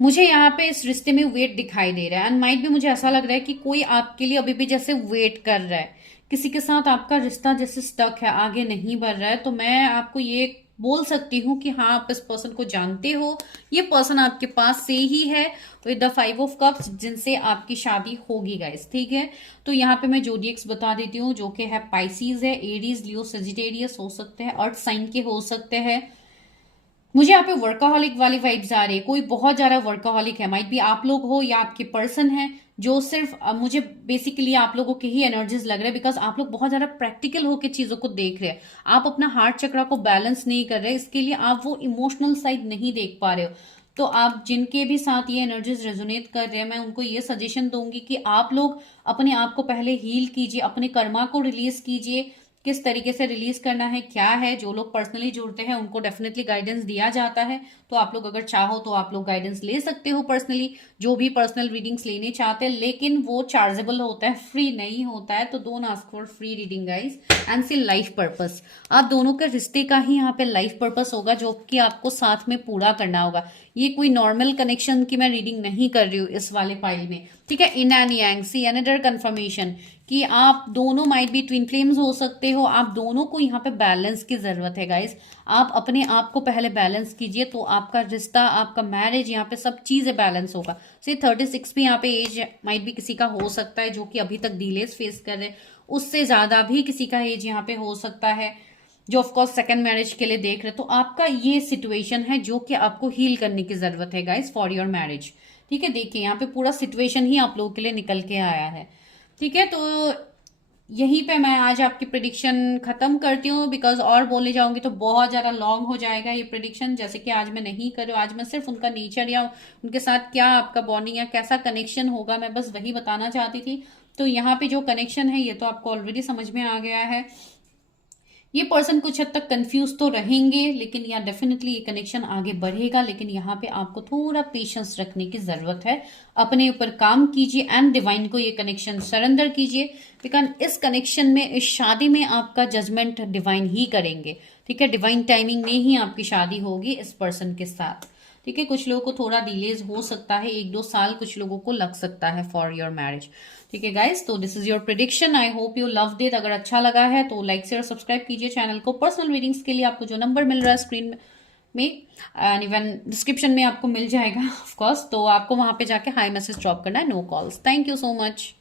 मुझे यहाँ पे इस रिश्ते में वेट दिखाई दे रहा है, एंड माइट भी मुझे ऐसा लग रहा है कि कोई आपके लिए अभी भी जैसे वेट कर रहा है। किसी के साथ आपका रिश्ता जैसे स्टक है, आगे नहीं बढ़ रहा है। तो मैं आपको ये बोल सकती हूँ कि हाँ, आप इस पर्सन को जानते हो, ये पर्सन आपके पास से ही है विद द 5 ऑफ कप्स, जिनसे आपकी शादी होगी गाइस। ठीक है, तो यहाँ पे मैं जोडिएक्स बता देती हूँ, जो कि है पाइसीज है, एरीज, लियो, सेजिटेरियस हो सकते हैं, अर्थ साइन के हो सकते हैं। मुझे यहाँ पे वर्काहॉलिक वाली वाइब्स आ रही है, कोई बहुत ज्यादा वर्काहॉलिक है, माइट भी आप लोग हो या आपके पर्सन है जो सिर्फ मुझे बेसिकली आप लोगों के ही एनर्जीज लग रहे हैं, बिकॉज आप लोग बहुत ज्यादा प्रैक्टिकल होकर चीजों को देख रहे हैं। आप अपना हार्ट चक्रा को बैलेंस नहीं कर रहे, इसके लिए आप वो इमोशनल साइड नहीं देख पा रहे हो। तो आप जिनके भी साथ ये एनर्जीज रेजोनेट कर रहे हैं, मैं उनको ये सजेशन दूंगी कि आप लोग अपने आप को पहले हील कीजिए, अपने कर्मा को रिलीज कीजिए। किस तरीके से रिलीज करना है, क्या है, जो लोग पर्सनली जुड़ते हैं उनको डेफिनेटली गाइडेंस दिया जाता है। तो आप लोग अगर चाहो तो आप लोग गाइडेंस ले सकते हो पर्सनली, जो भी पर्सनल रीडिंग्स लेने चाहते हैं, लेकिन वो चार्जेबल होता है, फ्री नहीं होता है। तो don't ask for free reading guys, and see life purpose, आप दोनों के रिश्ते का ही यहाँ पे लाइफ पर्पस होगा, जो कि आपको साथ में पूरा करना होगा। ये कोई नॉर्मल कनेक्शन की मैं रीडिंग नहीं कर रही हूँ इस वाले फाइल में। ठीक है, in and yang, see another confirmation कि आप दोनों माइट बी ट्विन फ्लेम्स हो सकते हो। आप दोनों को यहाँ पे बैलेंस की जरूरत है गाइस। आप अपने आप को पहले बैलेंस कीजिए, तो आपका रिश्ता, आपका मैरिज, यहाँ पे सब चीजें बैलेंस होगा। से 36 भी यहाँ पे एज माइट भी किसी का हो सकता है, जो कि अभी तक डिलेस फेस कर रहे हैं। उससे ज्यादा भी किसी का एज यहाँ पे हो सकता है, जो ऑफकोर्स सेकंड मैरिज के लिए देख रहे। तो आपका ये सिचुएशन है जो कि आपको हील करने की जरूरत है गाइस फॉर योर मैरिज। ठीक है, देखिए यहाँ पे पूरा सिचुएशन ही आप लोगों के लिए निकल के आया है। ठीक है, तो यहीं पे मैं आज आपकी प्रिडिक्शन खत्म करती हूँ, बिकॉज और बोलने जाऊंगी तो बहुत ज्यादा लॉन्ग हो जाएगा ये प्रिडिक्शन। जैसे कि आज मैं नहीं कर रही हूँ, आज मैं सिर्फ उनका नेचर या उनके साथ क्या आपका बॉन्डिंग या कैसा कनेक्शन होगा, मैं बस वही बताना चाहती थी। तो यहाँ पे जो कनेक्शन है ये तो आपको ऑलरेडी समझ में आ गया है। ये पर्सन कुछ हद तक कंफ्यूज तो रहेंगे, लेकिन यहाँ डेफिनेटली ये कनेक्शन आगे बढ़ेगा। लेकिन यहाँ पे आपको थोड़ा पेशेंस रखने की जरूरत है, अपने ऊपर काम कीजिए एंड डिवाइन को ये कनेक्शन सरेंडर कीजिए, बिकॉज इस कनेक्शन में, इस शादी में आपका जजमेंट डिवाइन ही करेंगे। ठीक है, डिवाइन टाइमिंग में ही आपकी शादी होगी इस पर्सन के साथ। ठीक है, कुछ लोगों को थोड़ा डिलेज हो सकता है, 1-2 साल कुछ लोगों को लग सकता है फॉर योर मैरिज। ठीक है गाइस, तो this is your prediction. I hope you loved it. अगर अच्छा लगा है तो लाइक शेयर सब्सक्राइब कीजिए चैनल को। पर्सनल रीडिंग्स के लिए आपको जो नंबर मिल रहा है स्क्रीन में एंड इवन डिस्क्रिप्शन में आपको मिल जाएगा ऑफ कोर्स, तो आपको वहां पे जाके हाई मैसेज ड्रॉप करना है, no calls. Thank you so much.